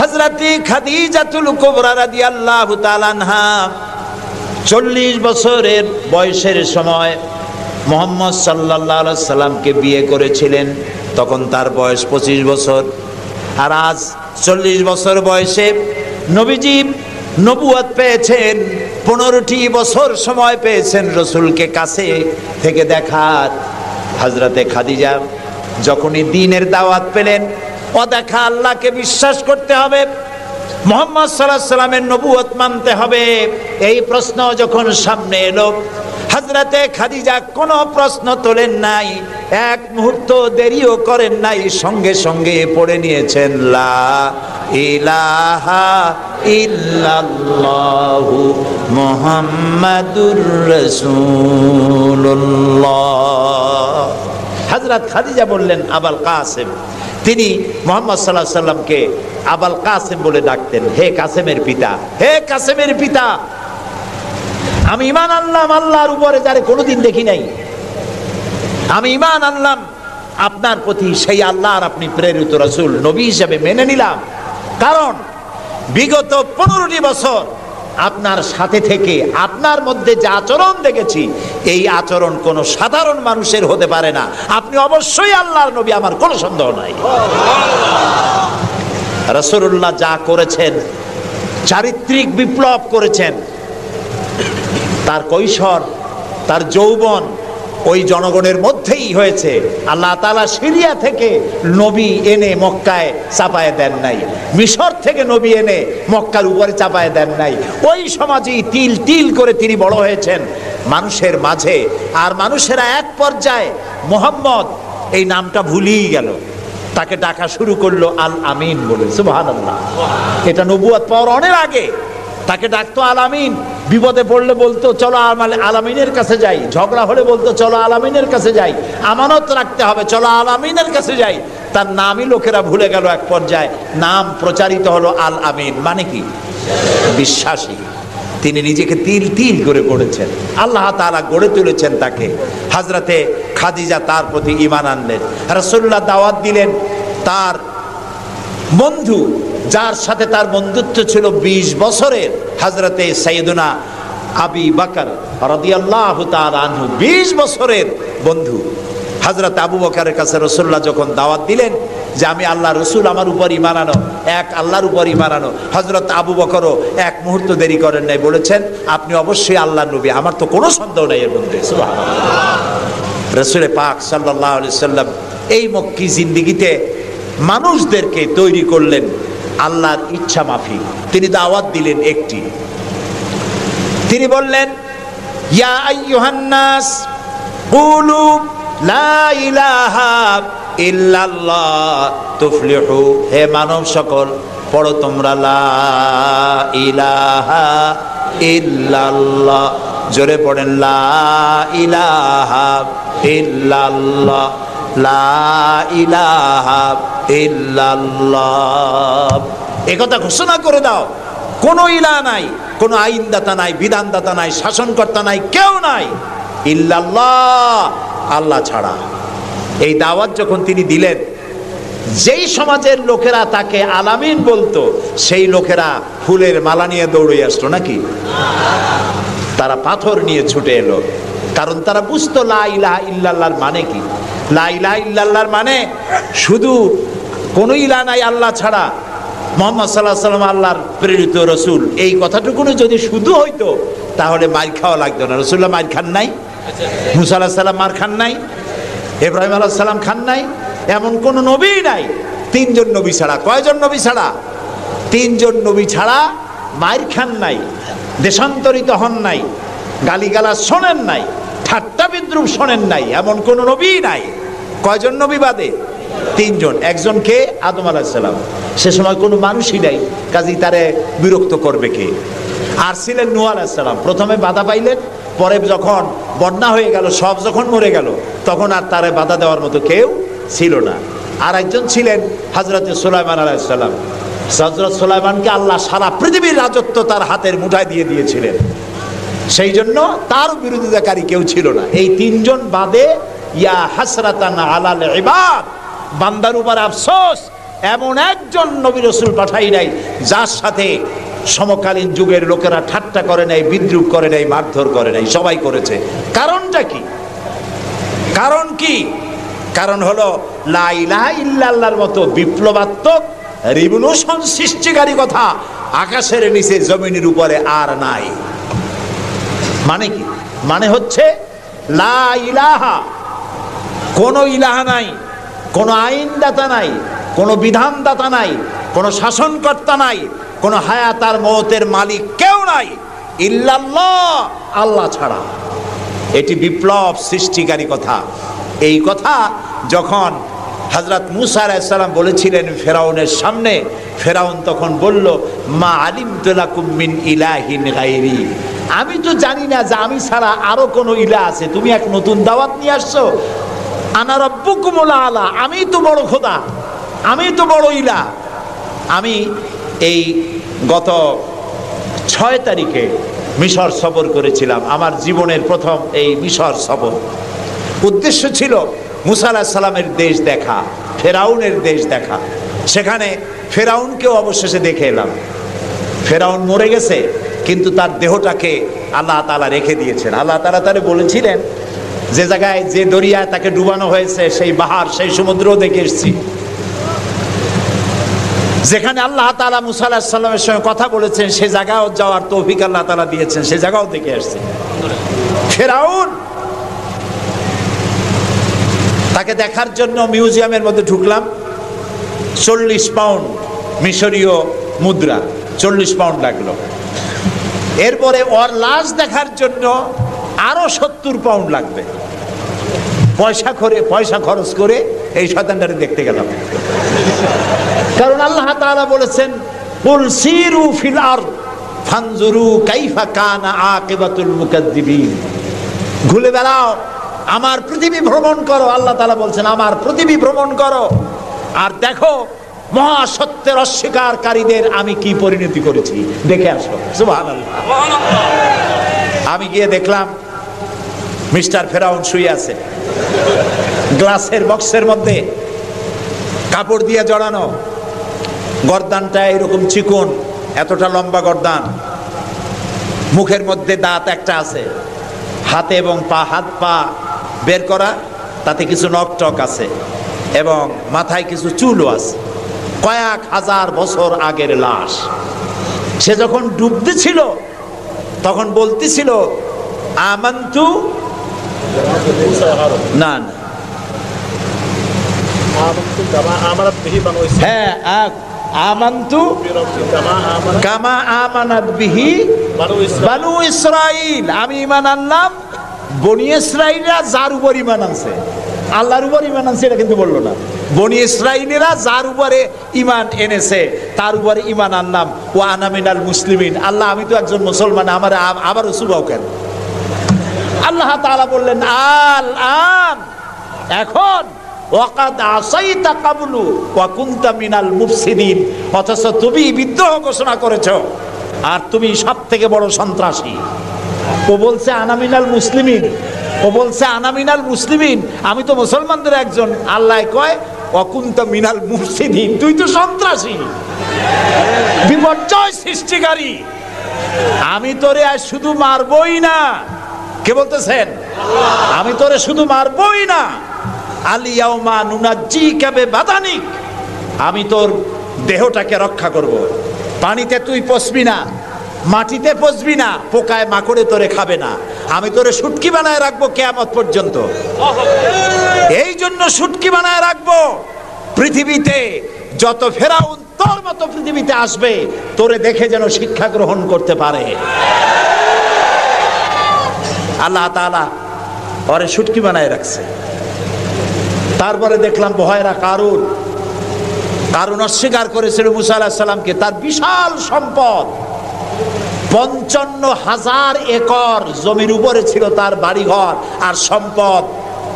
হযরতে খাদিজাতুল কুবরা রাদিয়াল্লাহু তাআলা আনহা 40 বছরের বয়সের সময় মুহাম্মদ সাল্লাল্লাহু আলাইহি সাল্লামকে বিয়ে করেছিলেন। তখন তার বয়স 25 বছর। আর আজ 40 বছর বয়সে নবীজি নবুয়ত পেয়েছেন। 15টি বছর সময় পেয়েছেন রাসূলকে কাছে থেকে দেখার। হযরতে খাদিজা যখনই দ্বীনের দাওয়াত পেলেন, অদেখা আল্লাহকে বিশ্বাস করতে হবে, মুহাম্মদ সাল্লাল্লাহু আলাইহি সাল্লামের নবুয়ত মানতে হবে, এই প্রশ্ন যখন সামনে এলো, হযরতে খাদিজা কোনো প্রশ্ন তোলেন নাই, এক মুহূর্ত দেরিও করেন নাই, সঙ্গে সঙ্গে পড়ে নিয়েছেন লা ইলাহা ইল্লাল্লাহু মুহাম্মাদুর রাসূলুল্লাহ। হযরত খাদিজা বললেন আবুল কাসেম। তিনি মুহাম্মদ সাল্লাল্লাহু আলাইহি সাল্লামকে আবুল কাসেম বলে ডাকতেন, হে কাসেমের পিতা, হে কাসেমের পিতা। আমি ঈমান আনলাম আল্লাহর উপরে যারে কোনোদিন দেখি নাই, আমি ঈমান আনলাম আপনার প্রতি, সেই আল্লাহর আপনি প্রেরিত রাসূল, নবী হিসেবে মেনে নিলাম। কারণ বিগত 15টি বছর আপনার সাথে থেকে আপনার মধ্যে যে আচরণ দেখেছি, এই আচরণ কোনো সাধারণ মানুষের হতে পারে না। আপনি অবশ্যই আল্লাহর নবী, আমার কোনো সন্দেহ নাই। রাসূলুল্লাহ যা করেছেন, চারিত্রিক বিপ্লব করেছেন। তার কৈশোর, তার যৌবন ওই জনগণের মধ্যেই হয়েছে। আল্লাহ তাআলা সিরিয়া থেকে নবী এনে মক্কায় চাপায় দেন নাই, মিশর থেকে নবী এনে মক্কার উপরে চাপায় দেন নাই। ওই সমাজেই তিল তিল করে তিনি বড় হয়েছেন মানুষের মাঝে। আর মানুষেরা এক পর্যায়ে মুহাম্মদ এই নামটা ভুলেই গেল, তাকে ডাকা শুরু করলো আল আমিন বলে। সুবহানাল্লাহ। এটা নবুয়ত পাওয়ার অনেক আগে তাকে ডাকতো আল আমিন। বিপদে পড়লে বলতো চলো আল আমিনের কাছে যাই, ঝগড়া হলে বলতো চলো আল আমিনের কাছে যাই, আমানত রাখতে হবে চলো আল আমিনের কাছে যাই। তার নামই লোকেরা ভুলে গেল। এক পর্যায়ে নাম প্রচারিত হলো আল আমিন, মানে কি? বিশ্বাসী। তিনি নিজেকে তিল তিল করে গড়েছেন, আল্লাহ তাআলা গড়ে তুলেছেন তাকে। হযরতে খাদিজা তার প্রতি ঈমান আনলেন। রাসূলুল্লাহ দাওয়াত দিলেন তার বন্ধু, যার সাথে তার বন্ধুত্ব ছিল 20 বছরের, হযরতে সাইয়েদুনা আবু বকর রাদিয়াল্লাহু তাআলা আনহু, 20 বছরের বন্ধু। হযরত আবু বকরের কাছে রাসূলুল্লাহ যখন দাওয়াত দিলেন যে আমি আল্লাহ রাসূল, আমার উপর ঈমান আনো, এক আল্লাহর উপর ঈমান আনো, হযরত আবু বকরও এক মুহূর্ত দেরি করেন নাই, বলেছেন আপনি অবশ্যই আল্লাহর নবী, আমার তো কোনো সন্দেহ নাই এর মধ্যে। সুবহানাল্লাহ। রাসূল পাক সাল্লাল্লাহু আলাইহি সাল্লাম এই মক্কি জিন্দেগিতে মানুষদেরকে তৈরি করলেন আল্লাহর ইচ্ছা মাফিক। তিনি দাওয়াত দিলেন একটি, তিনি বললেন ইয়া আইয়ুহান নাস কুলু লা ইলাহা ইল্লাল্লাহ তুফলিহু। হে মানব সকল, পড়ো তোমরা লা ইলাহা ইল্লাল্লাহ। জোরে পড়েন লা ইলাহা ইল্লাল্লাহ, লা ইলাহা ইল্লাল্লাহ। একথা ঘোষণা করে দাও, কোনো ইলাহ নাই, কোনো আইনদাতা নাই, বিধানদাতা নাই, শাসনকর্তা নাই, কেউ নাই ইল্লাল্লাহ, আল্লাহ ছাড়া। এই দাওয়াত যখন তিনি দিলেন, যেই সমাজের লোকেরা তাকে আলামিন বলতো, সেই লোকেরা ফুলের মালা নিয়ে দৌড়ে আসতো নাকি? তারা পাথর নিয়ে ছুটে এলো, কারণ তারা বুঝতো লা ইলাহা ইল্লাল্লাহর মানে কি। লা ইলাহা ইল্লাল্লাহর মানে শুধু কোনো ইলাহ নাই আল্লাহ ছাড়া, মুহাম্মদ সাল্লাল্লাহু আলাইহি ওয়াসাল্লাম আল্লাহর প্রেরিত রাসূল, এই কথাটুকু যদি শুধু হইতো তাহলে মার খাওয়া লাগতো না। রাসূলুল্লাহ মার খান নাই, মুসা আলাইহিস সালাম মার খান নাই, ইব্রাহিম আলাইহিস সালাম খান নাই, এমন কোন নবী নাই। 3 জন নবী ছাড়া, কয়জন নবী ছাড়া? 3 জন নবী ছাড়া মার খান নাই, দেশান্তরিত হন নাই, গালিগালাজ শোনেন নাই, ঠাট্টা বিদ্রুপ শোনেন নাই, এমন কোন নবী নাই। কয়জন নবী বাদে? 3 জন। একজন কে? আদম আলাইহিস সালাম। সে সময় কোনো মানুষই নাই, কাজী তারে বিরক্ত করবে কে? আর ছিলেন নূহ আলাইহিস সালাম। প্রথমে বাধা পাইলেন, পরে যখন বন্যা হয়ে গেল, সব যখন মরে গেল, তখন আর তারে বাধা দেওয়ার মতো কেউ ছিল না। আর একজন ছিলেন হযরতে সুলাইমান আলাইহিস সালাম। হযরত সুলাইমানকে আল্লাহ সারা পৃথিবীর রাজত্ব তার হাতের মুঠায় দিয়ে দিয়েছিলেন, সেই জন্য তার বিরোধিতাকারী কেউ ছিল না। এই 3 জন বাদে ইয়া হাসরাতান আলাল ইবাদ, বান্দার উপর আফসোস, এমন একজন নবী রাসূল পাঠাই নাই যার সাথে সমকালীন যুগের লোকেরা ঠাট্টা করে নাই, বিদ্রুপ করে নাই, মারধর করে নাই, সবাই করেছে। কারণটা কি? কারণ কি? কারণ হলো লা ইলাহা ইল্লাল্লাহর মতো বিপ্লবাত্মক রিভলিউশন সৃষ্টিকারী কথা আকাশের নিচে জমিনের উপরে আর নাই। মানে কি? মানে হচ্ছে লা ইলাহা, কোনো ইলাহা নাই, কোনো আইনদাতা নাই, কোনো বিধানদাতা নাই, কোনো শাসনকর্তা নাই, কোনো হায়াত আর মওতের মালিক কেউ নাই ইল্লাল্লাহ, আল্লাহ ছাড়া। এটি বিপ্লব সৃষ্টিকারী কথা। এই কথা যখন হযরত মূসা আলাইহিস সালাম বলেছিলেন ফেরাউনের সামনে, ফেরাউন তখন বলল, মা আলিমতু লাকুম মিন ইলাহিন গায়রি, আমি তো জানি না যে আমি ছাড়া আরো কোনো ইলাহ আছে, তুমি এক নতুন দাওয়াত নিয়ে আসছো। আনা রাব্বুকুমুল আলা, আমি তো বড় খোদা, আমি তো বড় ইলাহ। আমি এই গত 6 তারিখে মিশর সফর করেছিলাম, আমার জীবনের প্রথম এই মিশর সফর। উদ্দেশ্য ছিল মূসা আলাইহিস সালামের দেশ দেখা, ফেরাউনের দেশ দেখা। সেখানে ফেরাউনকেও অবশেষে দেখে এলাম। ফেরাউন মরে গেছে, কিন্তু তার দেহটাকে আল্লাহ তাআলা রেখে দিয়েছেন। আল্লাহ তাআলা তারে বলেছিলেন, যে জায়গায় যে দরিয়ায় তাকে ডুবানো হয়েছে সেই বাহার, সেই সমুদ্রও দেখে এসেছি। যেখানে আল্লাহ তাআলা মূসা আলাইহিস সালামের সঙ্গে কথা বলেছেন সে জায়গাও যাওয়ার তৌফিক আল্লাহ তাআলা দিয়েছেন, সে জায়গাও দেখে আসছে। ফেরাউন, তাকে দেখার জন্য মিউজিয়ামের মধ্যে ঢুকলাম। 40 পাউন্ড মিশরীয় মুদ্রা, 40 পাউন্ড লাগলো। এরপরে ওর লাশ দেখার জন্য আরো 70 পাউন্ড লাগবে। পয়সা খরচ করে এই শয়তানটারে দেখতে গেলাম। কারণ আল্লাহ তাআলা বলেছেন, কুল সিরু ফিল আরদ ফানজুরু কাইফা কানা আকিবাতুল মুকাজ্জিবিন, ঘুরে বেড়াও, আমার পৃথিবী ভ্রমণ করো। আল্লাহ তাআলা বলছেন, আমার পৃথিবী ভ্রমণ করো আর দেখো মহাসত্যের অস্বীকারীদের আমি কি পরিণতি করেছি, দেখে আসো। সুবহানাল্লাহ। আমি গিয়ে দেখলাম মিস্টার ফেরাউন শুয়ে আছে, গ্লাসের বক্সের মধ্যে কাপড় দিয়ে জড়ানো, গর্দানটা এরকম চিকন, এতটা লম্বা গর্দান, মুখের মধ্যে দাঁত একটা আছে, হাতে এবং হাত পা বের করা, তাতে কিছু নখ টক আছে এবং মাথায় কিছু চুলও আছে। কয়েক হাজার বছর আগের লাশ। সে যখন ডুবতেছিল তখন বলতেছিল, আমান্তু, না হ্যাঁ, আমান্তু কামা আমানাত বিহি বানু ইসরাইল, আমি ঈমান আনলাম বনি ইসরাইলরা যার উপর ঈমান আনছে। আল্লাহর উপর ঈমান আনছে এটা কিন্তু বললো না, বনি ইসরাইলরা যার উপরে ঈমান এনেছে তার উপরে ঈমান আনলাম। ও আনা মিনাল মুসলিমিন, আল্লাহ আমি তো একজন মুসলমান, আমার আবারও সুবাও কেন? আল্লাহ তাআলা বললেন, আল আন, এখন, ওয়াকাদ আসাইতা কাবলু ওয়া কুনতা মিনাল মুফসিদিন, অথচ তুমি বিদ্রোহ ঘোষণা করেছো আর তুমি সবথেকে বড় সন্ত্রাসী। ও বলছে আনা মিনাল মুসলিমিন, ও বলছে আনা মিনাল মুসলিমিন, আমি তো মুসলমানদের একজন। আল্লাহ কয় ওয়া কুনতা মিনাল মুফসিদিন, তুই তো সন্ত্রাসী, বিপর্যয় সৃষ্টিকারী। আমি তোরে আজ শুধু মারবই না, কে বলতেছেন? আমি তোরে শুধু মারবই না, আলিয়াউমা নুনাজ্জিকা বিবাদানিক, আমি তোর দেহটাকে রক্ষা করব। পানিতে তুই পচবি না, মাটিতে পচবি না, পোকায় মাকড়ে তোরে খাবে না, আমি তোরে শুটকি বানায় রাখবো কিয়ামত পর্যন্ত। এই জন্য শুটকি বানায় রাখবো, পৃথিবীতে যত ফেরাউন তোর মতো পৃথিবীতে আসবে তোরে দেখে যেন শিক্ষা গ্রহণ করতে পারে। আল্লাহ তাআলা ওরে শুটকি বানায় রাখছে। তারপরে দেখলাম বহায়রা কারুন, কারুন অস্বীকার করেছিল মূসা আলাইহিস সালামকে। তার বিশাল সম্পদ, 55,000 একর জমির উপরে ছিল তার বাড়িঘর আর সম্পদ,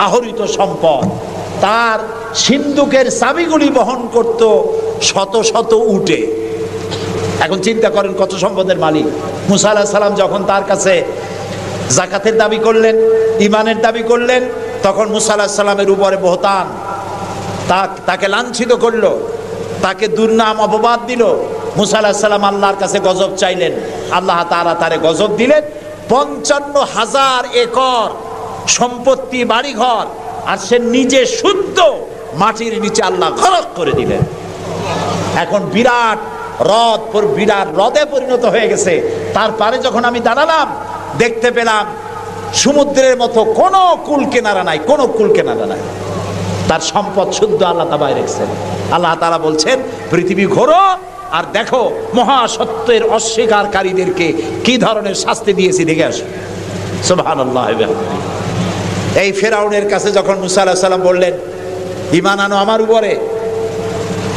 আহরিত সম্পদ। তার সিন্ধুকের চাবিগুলি বহন করত শত শত উটে। এখন চিন্তা করেন কত সম্পদের মালিক। মূসা আলাইহিস সালাম যখন তার কাছে যাকাতের দাবি করলেন, ঈমানের দাবি করলেন, তখন মূসা আলাইহিস সালামের উপরে বহতান, তাকে লাঞ্ছিত করলো। তাকে দুর্নাম অপবাদ দিল। মুসা আলাইহিস সালাম আল্লাহর কাছে গজব চাইলেন, আল্লাহ তাআলা তারে গজব দিলেন। 55,000 একর সম্পত্তি, বাড়িঘর, আর সে নিজে শুদ্ধ মাটির নিচে আল্লাহ গরক করে দিলেন। এখন বিরাট হ্রদে পরিণত হয়ে গেছে। তার পারে যখন আমি দাঁড়ালাম, দেখতে পেলাম সমুদ্রের মতো কোনো কুল কিনারা নাই, কোনো কুল কিনারা নাই। তার সম্পদ শুদ্ধ আল্লাহ তাআলা রেখেছেন। আল্লাহ তাআলা বলছেন, পৃথিবী ঘোরো আর দেখো মহাসত্যের অস্বীকারীদেরকে কি ধরনের শাস্তি দিয়েছি, দেখে আসো। সুবহানাল্লাহ। এই ফেরাউনের কাছে যখন মুসা আলাইহিস সালাম বললেন, ঈমান আনো আমার উপরে,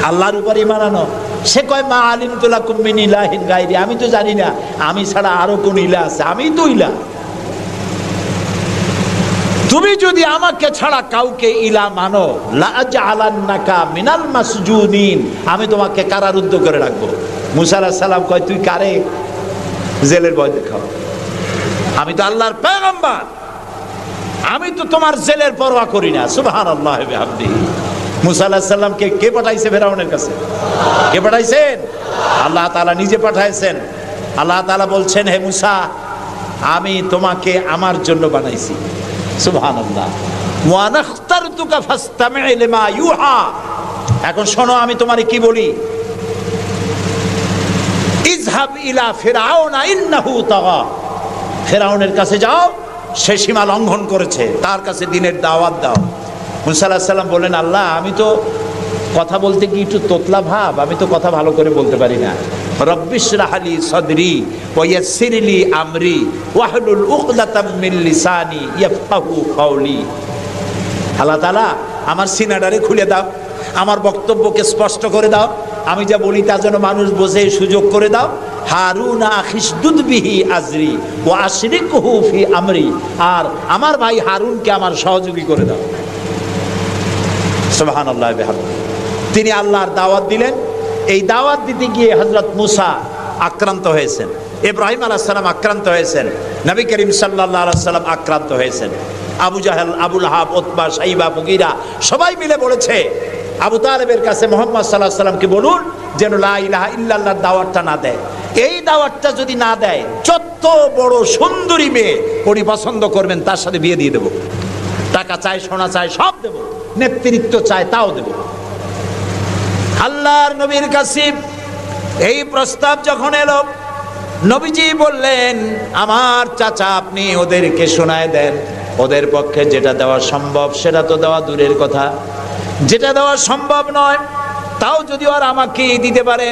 আল্লাহর উপর ঈমান আনো, সে কয়, মা আলিমতু লাকুম মিন ইলাহিন গায়রি, আমি তো জানি না আমি ছাড়া আরো কোন ইলাহ আছে, আমি তো ইলাহ। তুমি যদি আমাকে ছাড়া কাউকে ইলাহ মানো, লা আজআলান্নাকা মিনাল মাসজুনিন, আমি তোমাকে কারারুদ্ধ করে রাখবো। মুসা আলাইহিস সালাম কয়, তুই কারে জেলের ভয় দেখাও? আমি তো আল্লাহর পয়গম্বর, আমি তো তোমার জেলের পরোয়া করি না। সুবহানাল্লাহ ওয়া বিহামদিহি। মুসা আলাইহিস সালামকে কে পাঠাইছে ফেরাউনের কাছে? কে পাঠাইছেন? আল্লাহ তাআলা নিজে পাঠাইছেন। আল্লাহ তাআলা বলছেন, হে মুসা, আমি তোমাকে আমার জন্য বানাইছি। সুবহানাল্লাহ। ওয়া নাখতারতুকা ফাসতামি' লিমা ইউহা। এখন শোনো আমি তোমারে কি বলি। ইযহাব ইলা ফিরআউনা ইন্নাহু তাগা। ফেরাউনের কাছে যাও, সে সীমা লঙ্ঘন করেছে, তার কাছে দ্বীনের দাওয়াত দাও। মুসা আলাইহিস সালাম বলেন, আল্লাহ, আমি তো কথা বলতে কি একটু তোতলা ভাব, আমি তো কথা ভালো করে বলতে পারি না। রব্বিশরাহ লি সাদরি ওয়া ইয়াসসির লি আমরি ওয়াহলুল উকদাতাম মিন লিসানি ইয়াফকাহু কাওলি। আল্লাহ তাআলা আমার সিনাটারে খুলে দাও, আমার বক্তব্যকে স্পষ্ট করে দাও, আমি যা বলি তা যেন মানুষ বোঝে সুযোগ করে দাও। হারুন আখিসদুদ বিহি আজরি ওয়া আশরিকহু ফি আমরি, আর আমার ভাই হারুনকে আমার সহযোগী করে দাও। সুবহানাল্লাহ ওয়া বিহামদিহি। তিনি আল্লাহর দাওয়াত দিলেন। এই দাওয়াত দিতে গিয়ে হযরত মুসা আক্রান্ত হয়েছেন, ইব্রাহিম আলাইহিস সালাম আক্রান্ত হয়েছেন, নবী করিম সাল্লাল্লাহু আলাইহি ওয়াসাল্লাম আক্রান্ত হয়েছেন। আবু জাহেল, আবুল আহাব, উতবা, শাইবা, মুগীরা সবাই মিলে বলেছে, আবু তালেবের কাছে মুহাম্মদ সাল্লাল্লাহু আলাইহি ওয়াসাল্লামকে বলুন যেন লা ইলাহা ইল্লাল্লাহর দাওয়াতটা না দেয়। এই দাওয়াতটা যদি না দেয়, যত বড় সুন্দরী মেয়ে উনি পছন্দ করবেন তার সাথে বিয়ে দিয়ে দেব। টাকা চাই, সোনা চাই, সব দেব। নেতৃত্ব চাই, তাও দেব। আল্লাহর নবীর কাছে এই প্রস্তাব যখন এলো, নবীজি বললেন, আমার চাচা, আপনি ওদেরকে শোনায় দেন। ওদের পক্ষে যেটা দেওয়া সম্ভব সেটা তো দেওয়া দূরের কথা, যেটা দেওয়া সম্ভব নয় তাও যদি আর আমাকে দিতে পারে,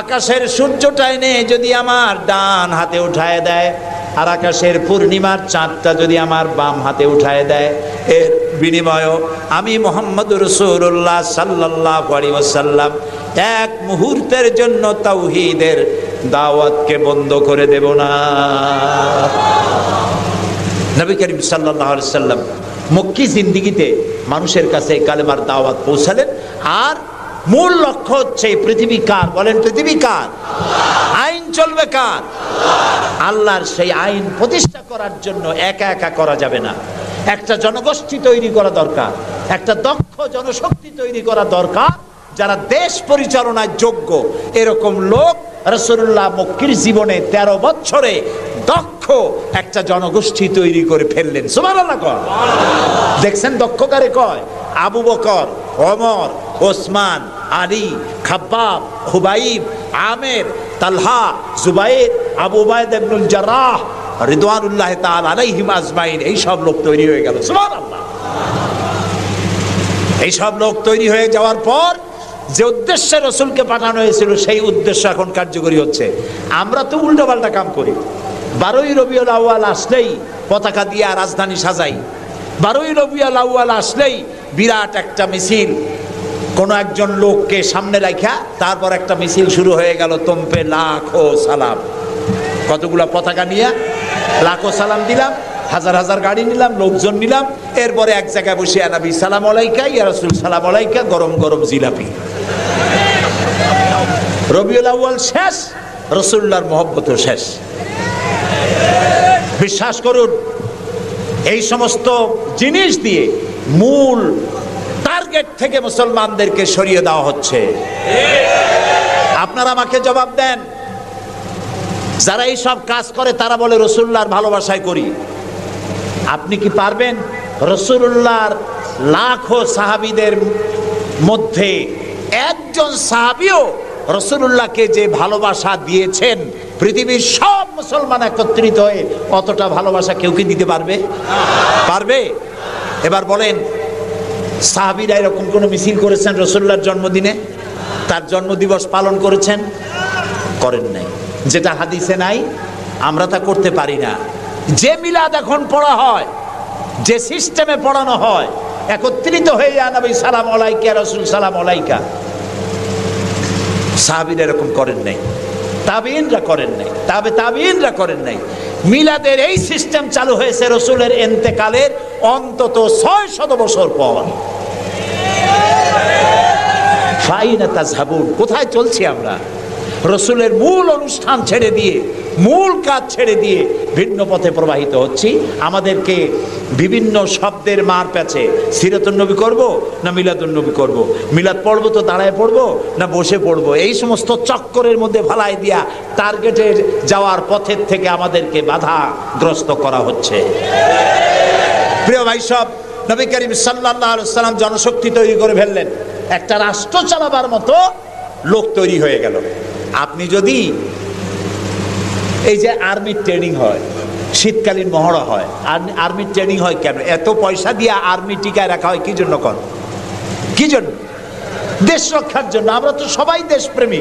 আকাশের সূর্যটা এনে যদি আমার ডান হাতে উঠায় দেয়, আর আকাশের পূর্ণিমার চাঁদটা যদি আমার বাম হাতে উঠায় দেয়, এর বিনিময়ে আমি মুহাম্মদুর রাসূলুল্লাহ সাল্লাল্লাহু আলাইহি ওয়াসাল্লাম এক মুহূর্তের জন্য তাওহীদের দাওয়াতকে বন্ধ করে দেব না। নবী করিম সাল্লাল্লাহু আলাইহি ওয়াসাল্লাম মক্কি জিন্দেগিতে মানুষের কাছে কালেমার দাওয়াত পৌঁছালেন। আর মূল লক্ষ্য হচ্ছে পৃথিবী কার? বলেন, পৃথিবী কার? আইন চলবে কার? আল্লাহর। সেই আইন প্রতিষ্ঠা করার জন্য একা একা করা যাবে না, একটা জনগোষ্ঠী তৈরি করা দরকার, একটা দক্ষ জনশক্তি তৈরি করা দরকার, যারা দেশ পরিচালনার যোগ্য। এরকম লোক রাসূলুল্লাহ মক্কির জীবনে 13 বছরে দক্ষ একটা জনগোষ্ঠী তৈরি করে ফেললেন। সুবহানাল্লাহ। দেখছেন দক্ষ কারে কয়? আবু বকর, ওমর, ওসমান, আলী, খাব্বাব, খুবাইব, আমের, তালহা, জুবাইর, আবু উবাইদা ইবনুল জাররাহ রিদওয়ানুল্লাহ তাআলা আলাইহিম আজমাইন। এই সব লোক তৈরি হয়ে গেল। সুবহানাল্লাহ। এই সব লোক তৈরি হয়ে যাওয়ার পর যে উদ্দেশ্যে রাসূলকে পাঠানো হয়েছিল সেই উদ্দেশ্য এখন কার্যকরী হচ্ছে। আমরা তো উল্টোপাল্টা কাম করি। 12ই রবিউল আউয়াল আসলেই পতাকা দিয়ে রাজধানী সাজাই। 12ই রবিউল আউয়াল আসলেই বিরাট একটা মিছিল, কোন একজন লোককে সামনে রাখা, তারপর একটা মিছিল শুরু হয়ে গেল। তোমপে লাখো সালাম। কতগুলা পতাকা নিয়ে লাখো সালাম দিলাম, হাজার হাজার গাড়ি নিলাম, লোকজন নিলাম। এরপরে এক জায়গায় বসে নবী সালাম আলাইকা, ইয়া রাসূল সালাম আলাইকা, গরম গরম জিলাপি। রবিউল আউয়াল শেষ, রাসূলুল্লাহর মহব্বতও শেষ। বিশ্বাস করুন, এই সমস্ত জিনিস দিয়ে মূল টার্গেট টার্গেট থেকে মুসলমানদেরকে সরিয়ে দেওয়া হচ্ছে। আপনারা আমাকে জবাব দেন, যারা এই সব কাজ করে তারা বলে রাসূলুল্লাহর ভালোবাসায় করি। আপনি কি পারবেন রাসূলুল্লাহর লাখো সাহাবীদের মধ্যে একজন সাহাবীও রাসূলুল্লাহকে যে ভালোবাসা দিয়েছেন, পৃথিবীর সব মুসলমান একত্রিত হয়ে অতটা ভালোবাসা কেউ কি দিতে পারবে? পারবে? এবার বলেন, সাহাবীরা এরকম কোন মিছিল করেছেন রাসূলুল্লাহর জন্মদিনে? তার জন্মদিবস পালন করেছেন? করেন নাই। যেটা হাদিসে নাই আমরা তা করতে পারি না। যে মিলাদ এখন পড়া হয়, যে সিস্টেমে পড়ানো হয়, একত্রিত হয়ে ইয়া নবী সালাম আলাইকা, রাসূল সালাম আলাইকা, সাহাবীরা এরকম করেন নাই, তাবেঈনরা করেন নাই, তাবেঈনরা করেন নাই। মিলাদের এই সিস্টেম চালু হয়েছে রাসূলের ইন্তেকালের অন্তত 600 বছর পর। ফাইনা তাযহাবুন, কোথায় চলছি আমরা? রাসূলের মূল অনুষ্ঠান ছেড়ে দিয়ে, মূল কাজ ছেড়ে দিয়ে ভিন্ন পথে প্রবাহিত হচ্ছি। আমাদেরকে বিভিন্ন শব্দের মার প্যাচে সিরাতুন নবী করব না মিলাদুন নবী করব, মিলাদ পড়বো তো দাঁড়ায় পড়বো না বসে পড়বো, এই সমস্ত চক্করের মধ্যে ফালাই দিয়া টার্গেটে যাওয়ার পথের থেকে আমাদেরকে বাধাগ্রস্ত করা হচ্ছে। প্রিয় ভাই সব, নবী করিম সাল্লাল্লাহু আলাইহি ওয়াসাল্লাম জনশক্তি তৈরি করে ফেললেন, একটা রাষ্ট্র চালাবার মতো লোক তৈরি হয়ে গেল। আপনি যদি এই যে আর্মির ট্রেনিং হয়, শীতকালীন মহড়া হয়, আর্মির ট্রেনিং হয় কেন? এত পয়সা দিয়ে আর্মি টিকায় রাখা হয় কি জন্য? কি জন্য? দেশ রক্ষার জন্য। আমরা তো সবাই দেশপ্রেমী,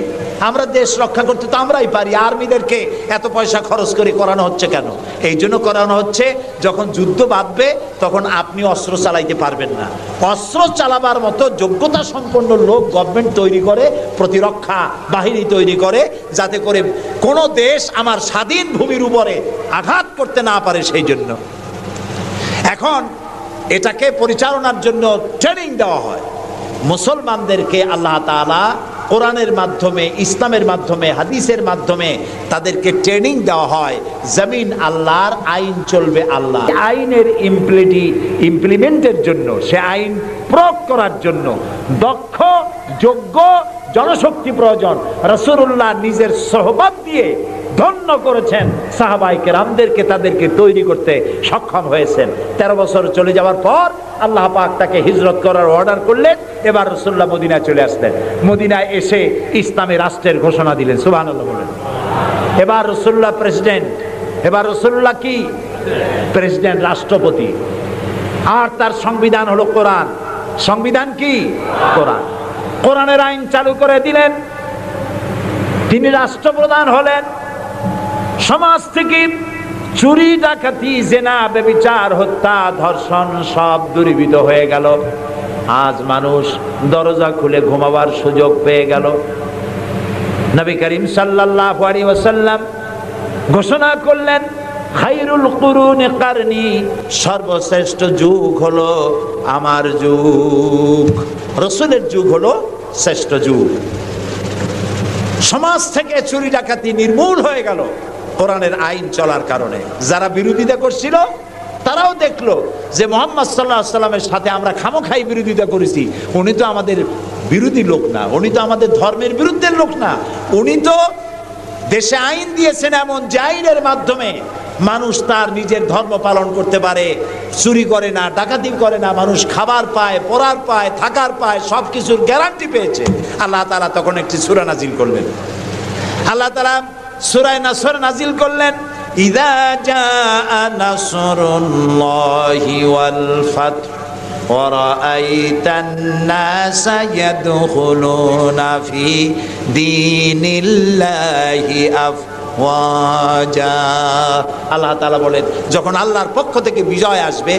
আমরা দেশ রক্ষা করতে তো আমরাই পারি। আর্মিদেরকে এত পয়সা খরচ করে করানো হচ্ছে কেন? এই জন্য করানো হচ্ছে, যখন যুদ্ধ বাঁধবে তখন আপনি অস্ত্র চালাইতে পারবেন না, অস্ত্র চালাবার মতো যোগ্যতা সম্পন্ন লোক গভর্নমেন্ট তৈরি করে, প্রতিরক্ষা বাহিনী তৈরি করে, যাতে করে কোনো দেশ আমার স্বাধীন ভূমির উপরে আঘাত করতে না পারে। সেই জন্য এখন এটাকে পরিচালনার জন্য ট্রেনিং দেওয়া হয়। মুসলমানদেরকে আল্লাহ তাআলা কোরআনের মাধ্যমে, ইসলামের মাধ্যমে, হাদিসের মাধ্যমে তাদেরকে ট্রেনিং দেওয়া হয়। জমিন আল্লাহর, আইন চলবে আল্লাহ। আইনের ইমপ্লিমেন্টের জন্য, সে আইন প্রয়োগ করার জন্য দক্ষ যোগ্য জনশক্তি প্রয়োজন। রাসূলুল্লাহ নিজের সোহবত দিয়ে ধন্য করেছেন সাহাবায়ে কেরামদেরকে, তাদেরকে তৈরি করতে সক্ষম হয়েছেন। 13 বছর চলে যাওয়ার পর আল্লাহ পাক তাকে হিজরত করার অর্ডার করলেন। এবার রাসূলুল্লাহ মদিনায় চলে আসলেন। মদিনায় এসে ইসলামী রাষ্ট্রের ঘোষণা দিলেন। সুবহানাল্লাহ বলেন। এবার রাসূলুল্লাহ প্রেসিডেন্ট, এবার রাসূলুল্লাহ কি? প্রেসিডেন্ট, রাষ্ট্রপতি। আর তার সংবিধান হলো কোরআন। সংবিধান কি? কোরআন। কোরআনের আইন চালু করে দিলেন। তিনি রাষ্ট্রপ্রধান হলেন। সমাজ থেকে চুরি, ডাকাতি, জেনা, ব্যভিচার, হত্যা, ধর্ষণ সব দূরীভূত হয়ে গেল। আজ মানুষ দরজা খুলে ঘুমাবার সুযোগ পেয়ে গেল। নবী করিম সাল্লাল্লাহু আলাইহি ওয়াসাল্লাম ঘোষণা করলেন, খায়রুল কুরুনি কারনি, সর্বশ্রেষ্ঠ যুগ হলো আমার যুগ। রাসূলের যুগ হলো শ্রেষ্ঠ যুগ। সমাজ থেকে চুরি ডাকাতি নির্মূল হয়ে গেল কোরআনের আইন চলার কারণে। যারা বিরোধিতা করছিল তারাও দেখলো যে মুহাম্মদ সাল্লাল্লাহু আলাইহি ওয়াসাল্লামের সাথে আমরা খামোখাই বিরোধিতা করেছি, উনি তো আমাদের বিরোধী লোক না, উনি তো আমাদের ধর্মের বিরুদ্ধে লোক না, উনি তো দেশে আইন দিয়েছেন এমন যে আইনের মাধ্যমে মানুষ তার নিজের ধর্ম পালন করতে পারে, চুরি করে না, ডাকাতি করে না, মানুষ খাবার পায়, পরার পায়, থাকার পায়, সব কিছুর গ্যারান্টি পেয়েছে। আল্লাহ তাআলা তখন একটি সূরা নাজিল করলেন। আল্লাহ তাআলা সূরা নাসর নাজিল করলেন, ইযা জাআ নাসরুল্লাহি ওয়াল ফাত ওয়া রাআইতান নাসা ইয়াদখুলুনা ফি দীনিল্লাহি আফওয়াজা। আল্লাহ তাআলা বলেন, যখন আল্লাহর পক্ষ থেকে বিজয় আসবে,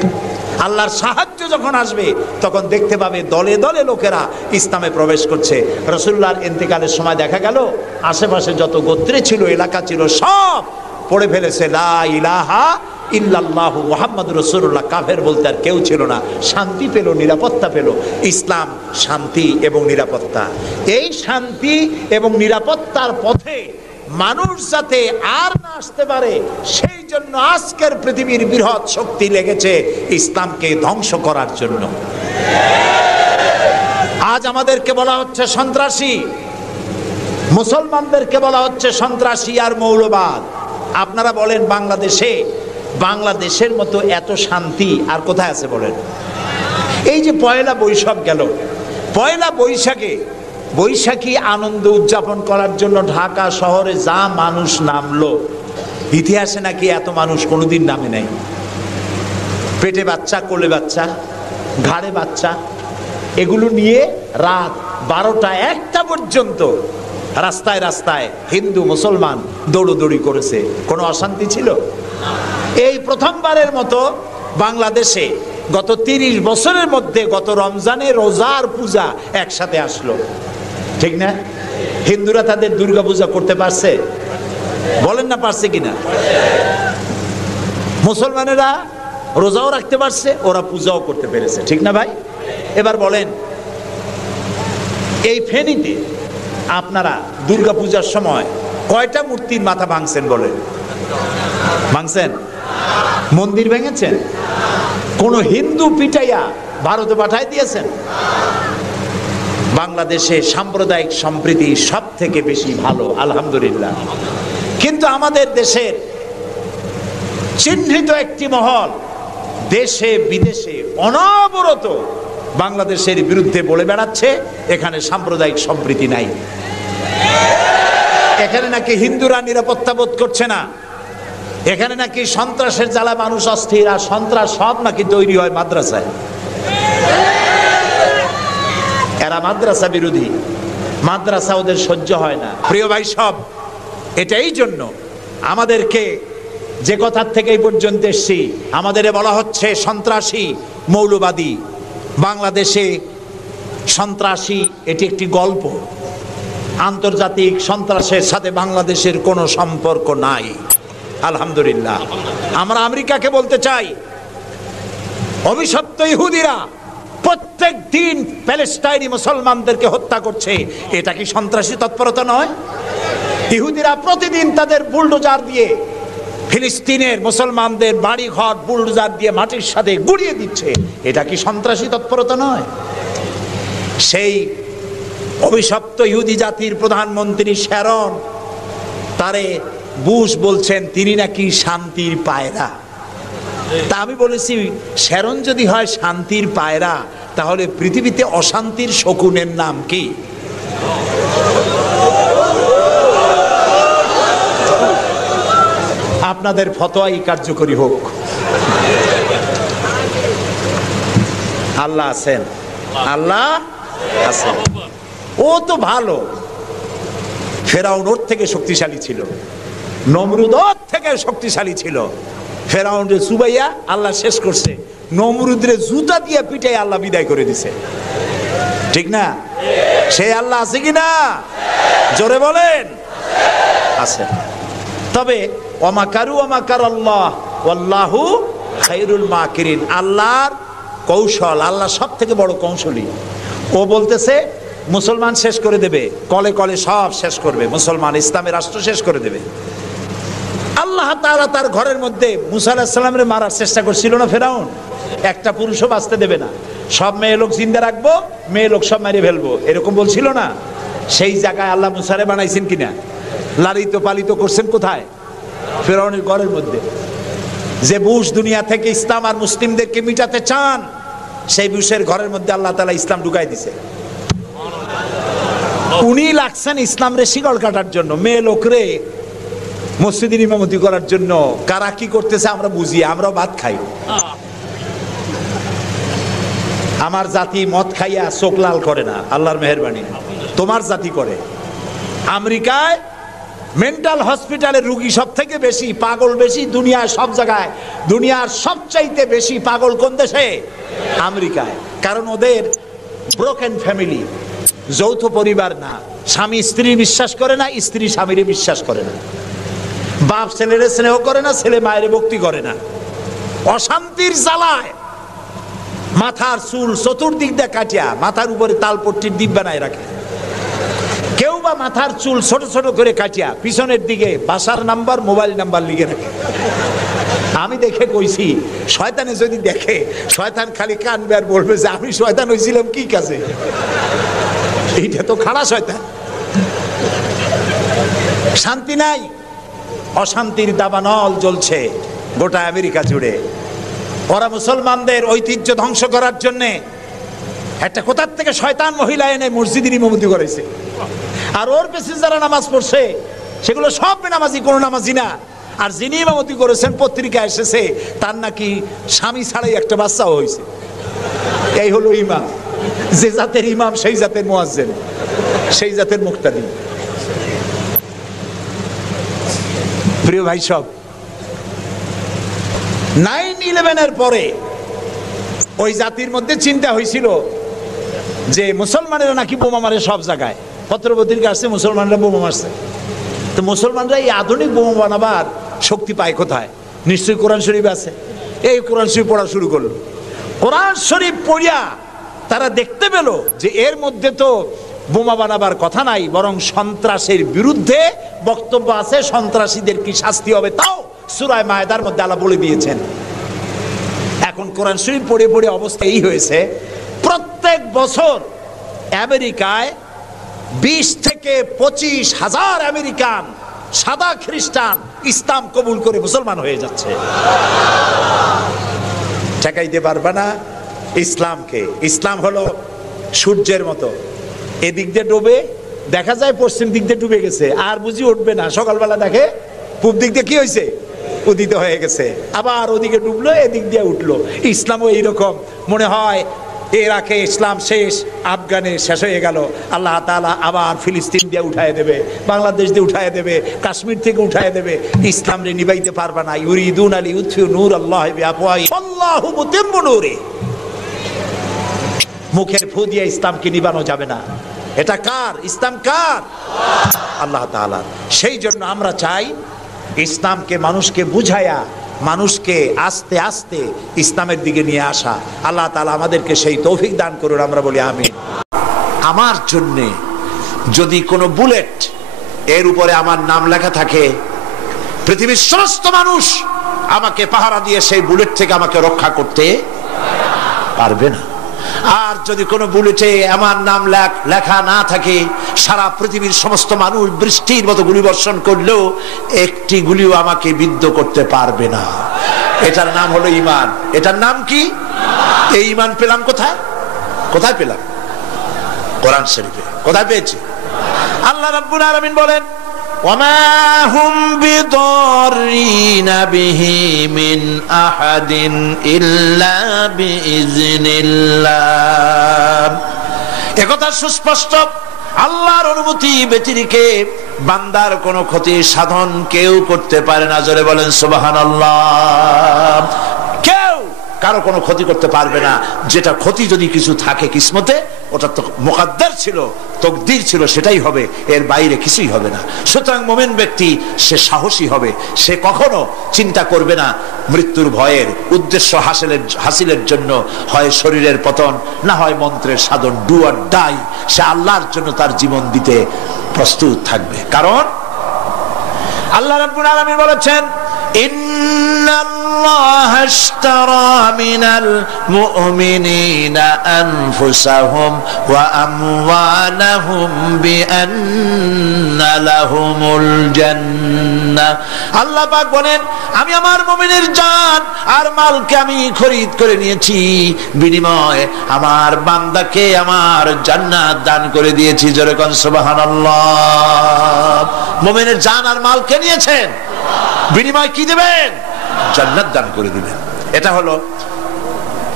আল্লাহর সাহায্য যখন আসবে, তখন দেখতে পাবে দলে দলে লোকেরা ইসলামে প্রবেশ করছে। রাসূলুল্লাহর ইন্তেকালের সময় দেখা গেল আশেপাশে যত গোত্রে ছিল, এলাকা ছিল, সব পড়ে ফেলেছে লা ইলাহা ইল্লাল্লাহু মুহাম্মাদুর রাসূলুল্লাহ। কাফের বলতে আর কেউ ছিল না। শান্তি পেল, নিরাপত্তা পেল। ইসলাম শান্তি এবং নিরাপত্তা। এই শান্তি এবং নিরাপত্তার পথে মানুষ যাতে আর না আসতে পারে, সেই জন্য আজকের পৃথিবীর বৃহৎ শক্তি লেগেছে ইসলামকে ধ্বংস করার জন্য। আজ আমাদেরকে বলা হচ্ছে সন্ত্রাসী, মুসলমানদেরকে বলা হচ্ছে সন্ত্রাসী আর মৌলবাদ। আপনারা বলেন বাংলাদেশের মতো এত শান্তি আর কোথায় আছে বলেন? এই যে পয়লা বৈশাখ গেল, পয়লা বৈশাখী আনন্দ উদযাপন করার জন্য ঢাকা শহরে যা মানুষ নামলো, ইতিহাসে নাকি এত মানুষ কোনোদিন নামে নাই। পেটে বাচ্চা, কোলে বাচ্চা, ঘাড়ে বাচ্চা, এগুলো নিয়ে রাত 12টা 1টা পর্যন্ত রাস্তায় রাস্তায় হিন্দু মুসলমান দৌড়দৌড়ি করেছে। কোনো অশান্তি ছিল? এই প্রথমবারের মতো বাংলাদেশে গত 30 বছরের মধ্যে গত রমজানে রোজার পূজা একসাথে আসলো, ঠিক না? হিন্দুরা তাদের দুর্গা পূজা করতে পারছে? বলেন না পারছে কিনা? মুসলমানেরা রোজাও রাখতে পারছে, ওরা পূজাও করতে পেরেছে, ঠিক না ভাই? এবার বলেন, এই ফেনীতে আপনারা দুর্গা পূজার সময় কয়টা মূর্তির মাথা ভাঙছেন বলেন? ভাঙছেন? মন্দির ভেঙেছেন? কোন হিন্দু পিটাইয়া ভারতে পাঠাই দিয়েছেন? বাংলাদেশে সাম্প্রদায়িক সম্প্রীতি সব থেকে বেশি ভালো, আলহামদুলিল্লাহ। কিন্তু আমাদের দেশের চিহ্নিত একটি মহল দেশে বিদেশে অনবরত বাংলাদেশের বিরুদ্ধে বলে বেড়াচ্ছে এখানে সাম্প্রদায়িক সম্প্রীতি নাই, এখানে নাকি হিন্দুরা নিরাপত্তা বোধ করছে না, এখানে নাকি সন্ত্রাসের জ্বালা মানুষ অস্থির, আর সন্ত্রাস সব নাকি তৈরি হয় মাদ্রাসায়। এরা মাদ্রাসা বিরোধী, মাদ্রাসা ওদের সহ্য হয় না। প্রিয় ভাই সব, এটাই জন্য আমাদেরকে যে কথার থেকে এই পর্যন্ত এসছি, আমাদের বলা হচ্ছে সন্ত্রাসী মৌলবাদী। বাংলাদেশে সন্ত্রাসী এটি একটি গল্প, আন্তর্জাতিক সন্ত্রাসের সাথে বাংলাদেশের কোনো সম্পর্ক নাই, আলহামদুলিল্লাহ। আমরা আমেরিকাকে বলতে চাই, অভিশপ্ত ইহুদিরা প্রত্যেক দিন প্যালেস্টাইনি মুসলমানদেরকে হত্যা করছে, এটা কি সন্ত্রাসী তৎপরতা নয়? ইহুদিরা প্রতিদিন তাদের বুলডোজার দিয়ে ফিলিস্তিনের মুসলমানদের বাড়ি ঘর বুলডোজার দিয়ে মাটির সাথে গুড়িয়ে দিচ্ছে, এটা কি সন্ত্রাসী তৎপরতা নয়? সেই অভিশপ্ত ইহুদি জাতির প্রধানমন্ত্রী শ্যারন, তারে বুশ বলছেন তিনি নাকি শান্তির পায়রা। তা আমি বলেছি, শ্যারন যদি হয় শান্তির পায়রা, তাহলে পৃথিবীতে অশান্তির শকুনের নাম কি? আপনাদের ফতোয়াই কার্যকরী হোক। আল্লাহ আছেন, আল্লাহ আছেন। ও তো ভালো, ফেরাউন ওর থেকে শক্তিশালী ছিল, নমরুদ ওর থেকে শক্তিশালী ছিল। ফেরাউনরে চুবাইয়া আল্লাহ শেষ করছে, নমরুদরে জুতা দিয়ে পিটাই আল্লাহ বিদায় করে দিছে, ঠিক না? সে আল্লাহ আছে কিনা? জোরে বলেন, আছে। তবে ওয়ামাকারু ওয়ামাকার আল্লাহ ওয়াল্লাহু খায়রুল মাকিরিন। আল্লাহর কৌশল, আল্লাহ সব থেকে বড় কৌশলী। ও বলতেছে মুসলমান শেষ করে দেবে, কলে কলে সব শেষ করবে, মুসলমান ইসলামের রাষ্ট্র শেষ করে দেবে। আল্লাহ তাআলা তার ঘরের মধ্যে মুসা আলাইহিস সালামের মারার চেষ্টা করছিল না ফেরাউন? একটা পুরুষও বাঁচতে দেবে না, সব মেয়ে লোক জিন্দা রাখবো, মেয়ে লোক সব মেরে ফেলবো, এরকম বলছিল না? সেই জায়গায় আল্লাহ মুসারে বানাইছেন কিনা? লালিত পালিত করছেন কোথায়? ফেরাউনের ঘরের মধ্যে। যে বুশ দুনিয়া থেকে ইসলাম আর মুসলিমদেরকে মিটাতে চান, সেই বুশের ঘরের মধ্যে আল্লাহ তাআলা ইসলাম ঢুকাই দিছে। উনি লাগছেন ইসলাম রে শিকল কাটার জন্য, মেয়ে লোকরে মসজিদের ইমামতি করার জন্য। কারা কি করতেছে আমরা বুঝি, আমরাও ভাত খাই। আমার জাতি মদ খাইয়া চোখ লাল করে না, আল্লাহর মেহেরবানি। তোমার জাতি করে। আমেরিকায় মেন্টাল হসপিটালের রুগী সব থেকে বেশি, পাগল বেশি দুনিয়ার সব জায়গায়। দুনিয়ার সবচাইতে বেশি পাগল কোন দেশে? আমেরিকায়। কারণ ওদের ব্রোকেন ফ্যামিলি, যৌথ পরিবার না, স্বামী স্ত্রী বিশ্বাস করে না, স্ত্রী স্বামীরে বিশ্বাস করে না, বাপ ছেলেরে স্নেহ করে না, ছেলে মায়ের ভক্তি করে না। অশান্তির জ্বালায় মাথার চুল চতুর্দিক দিয়ে কাটিয়া মাথার উপরে তালপট্টির দ্বীপ বানায় রাখে। কেউ বা মাথার চুল ছোট ছোট করে কাটিয়া পিছনের দিকে বাসার নাম্বার, মোবাইল নাম্বার লিখে রাখে। আমি দেখে কইছি, শয়তানে যদি দেখে, শয়তান খালি কানবে আর বলবে যে আমি শয়তান হইছিলাম কি কাজে। এইটা তো খারাপ শয়তান। শান্তি নাই, অশান্তির দাবানল জ্বলছে গোটা আমেরিকা জুড়ে। ওরা মুসলমানদের ঐতিহ্য ধ্বংস করার জন্য একটা কোথার থেকে শয়তান মহিলা এনে মসজিদের ইমামতি করেছে। আর ওর পেছে যারা নামাজ পড়ছে সেগুলো সব বেনামাজি, কোনো নামাজি না। আর যিনি ইমামতি করেছেন পত্রিকায় এসেছে তার নাকি স্বামী ছাড়াই একটা বাচ্চাও হয়েছে। এই হলো ইমাম। যে জাতের ইমাম সেই জাতের মুয়াজ্জিন, সেই জাতের মুক্তাদি। প্রিয় ভাই সব, 9/11-এর পরে ওই জাতির মধ্যে চিন্তা হয়েছিল যে মুসলমানেরা নাকি বোমা মারে সব জায়গায়। পত্রপত্রিকা আসছে মুসলমানরা বোমা মারছে। তো মুসলমানরা এই আধুনিক বোমা বানাবার শক্তি পায় কোথায়? নিশ্চয়ই কোরআন শরীফ আছে। এই কোরআন শরীফ পড়া শুরু করলো। কোরআন শরীফ পড়িয়া তারা দেখতে পেল যে এর মধ্যে তো বোমা বানাবার কথা নাই, বরং সন্ত্রাসের বিরুদ্ধে বক্তব্য আছে। সন্ত্রাসীদের কি শাস্তি হবে তাও সূরা মায়েদার মধ্যে আল্লাহ বলে দিয়েছেন। এখন কোরআন শরীফ পড়ে পড়ে অবস্থা এই হয়েছে, প্রত্যেক বছর আমেরিকায় 20 থেকে 25 হাজার আমেরিকান সাদা খ্রিস্টান ইসলাম কবুল করে মুসলমান হয়ে যাচ্ছে। ঠেকাইতে পারবে না ইসলামকে। ইসলাম হলো সূর্যের মতো, এদিক দিয়ে ডুবে দেখা যায় পশ্চিম দিক দিয়ে ডুবে গেছে, আর বুঝি উঠবে না। সকালবেলা দেখে পূব দিক দিয়ে কি হয়েছে, উদিত হয়ে গেছে, আবার ওদিকে ডুবলো, এদিক দিয়ে উঠলো। ইসলামও এইরকম। মনে হয় ইরাকে ইসলাম শেষ, আফগানে শেষ হয়ে গেল, আল্লাহ তাআলা আবার ফিলিস্তিন দিয়ে উঠায় দেবে, বাংলাদেশ দিয়ে উঠায় দেবে, কাশ্মীর থেকে উঠায় দেবে। ইসলাম রে নিবাইতে পারবে না। ইউরিদুনা লিইউতফিউ নূরাল্লাহি বিআফওয়াহিহিম আল্লাহু মুতিম্মু নূরিহি। মুখের ফু দিয়ে ইসলামকে নিবানো যাবে না। এটা কার? ইসলাম কার? আল্লাহ তাআলা। সেই জন্য আমরা চাই ইসলামকে মানুষকে বুঝায়া, মানুষকে আস্তে আস্তে ইসলামের দিকে নিয়ে আসা। আল্লাহ তাআলা আমাদেরকে সেই তৌফিক দান করুন, আমরা বলি আমিন। আমার জন্য যদি কোনো বুলেট এর উপরে আমার নাম লেখা থাকে, পৃথিবীর সমস্ত মানুষ আমাকে পাহারা দিয়ে সেই বুলেট থেকে আমাকে রক্ষা করতে পারবে না। আর যদি কোনো বুলেটে আমার নাম লেখা না থাকে, সারা পৃথিবীর সমস্ত মানুষ বৃষ্টির মতো গুলি বর্ষণ করলেও একটি গুলিও আমাকে বিদ্ধ করতে পারবে না। এটার নাম হলো ঈমান। এটার নাম কি? এই ঈমান পেলাম কোথায়? কোথায় পেলাম? কোরআন শরীফে। কোথায় পেয়েছি? আল্লাহ রাব্বুল আলামিন বলেন, ওয়ামা হুম বিদরিনা বিহি মিন আহাদিন ইল্লা বিইজনিল্লাহ। একথা সুস্পষ্ট। আল্লাহর অনুমতি ব্যতিরেকে বান্দার কোনো ক্ষতি সাধন কেউ করতে পারে না। জোরে বলেন সুবহানাল্লাহ। কেউ কারো কোনো ক্ষতি করতে পারবে না। যেটা ক্ষতি যদি কিছু থাকে কিসমতে, ওটা তো মুকদ্দার ছিল, তকদির ছিল, সেটাই হবে, এর বাইরে কিছুই হবে না। সুতরাং মুমিন ব্যক্তি সে সাহসী হবে। সে কখনো চিন্তা করবে না মৃত্যুর ভয়ের। উদ্দেশ্য হাসিলের জন্য হয় শরীরের পতন, না হয় মন্ত্রের সাধন। Do or die. সে আল্লাহর জন্য তার জীবন দিতে প্রস্তুত থাকবে। কারণ আল্লাহ রাব্বুল আলামিন বলেছেন, ইন্নাল্লাহা আশতারা মিনাল মুমিনিনা আনফুসাহুম ওয়া আমওয়ালাহুম বিআন্না লাহুমুল জান্নাহ। আল্লাহ পাক বলেন, আমি আমার মুমিনের জান আর মালকে আমি খরিদ করে নিয়েছি, বিনিময়ে আমার বান্দাকে আমার জান্নাত দান করে দিয়েছি। জোরে কোন সুবহানাল্লাহ। মুমিনের জান আর মালকে নিয়েছেন, বিনিময় কি দিবেন? জান্নাত দান করে দিবেন। এটা হলো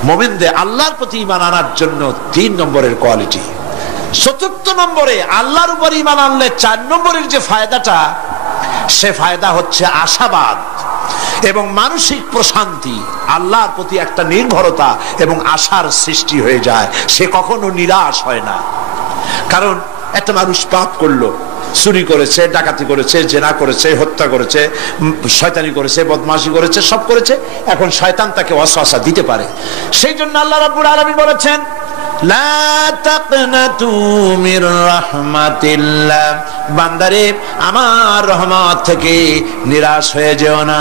মুমিনদের আল্লাহর প্রতি ঈমান আনার জন্য 3 নম্বরের কোয়ালিটি। 4th নম্বরে আল্লাহর উপর ঈমান আনলে 4 নম্বরের যে ফায়দাটা, সে ফায়দা হচ্ছে আশাবাদ এবং মানসিক প্রশান্তি। আল্লাহর প্রতি একটা নির্ভরতা এবং আশার সৃষ্টি হয়ে যায়। সে কখনো নিরাশ হয় না। কারণ একটা মানুষ পাপ করলো, চুরি করেছে, ডাকাতি করেছে, জেনা করেছে, হত্যা করেছে, শয়তানি করেছে, বদমাশি করেছে, সব করেছে। এখন শয়তান তাকে ওয়াসওয়াসা দিতে পারে। সেই জন্য আল্লাহ রাব্বুল আলামিন বলেছেন, লা তাকনাতু মির রাহমাতিল্লাহ। বান্দারে, আমার রহমত থেকে নিরাশ হয়ে যেও না।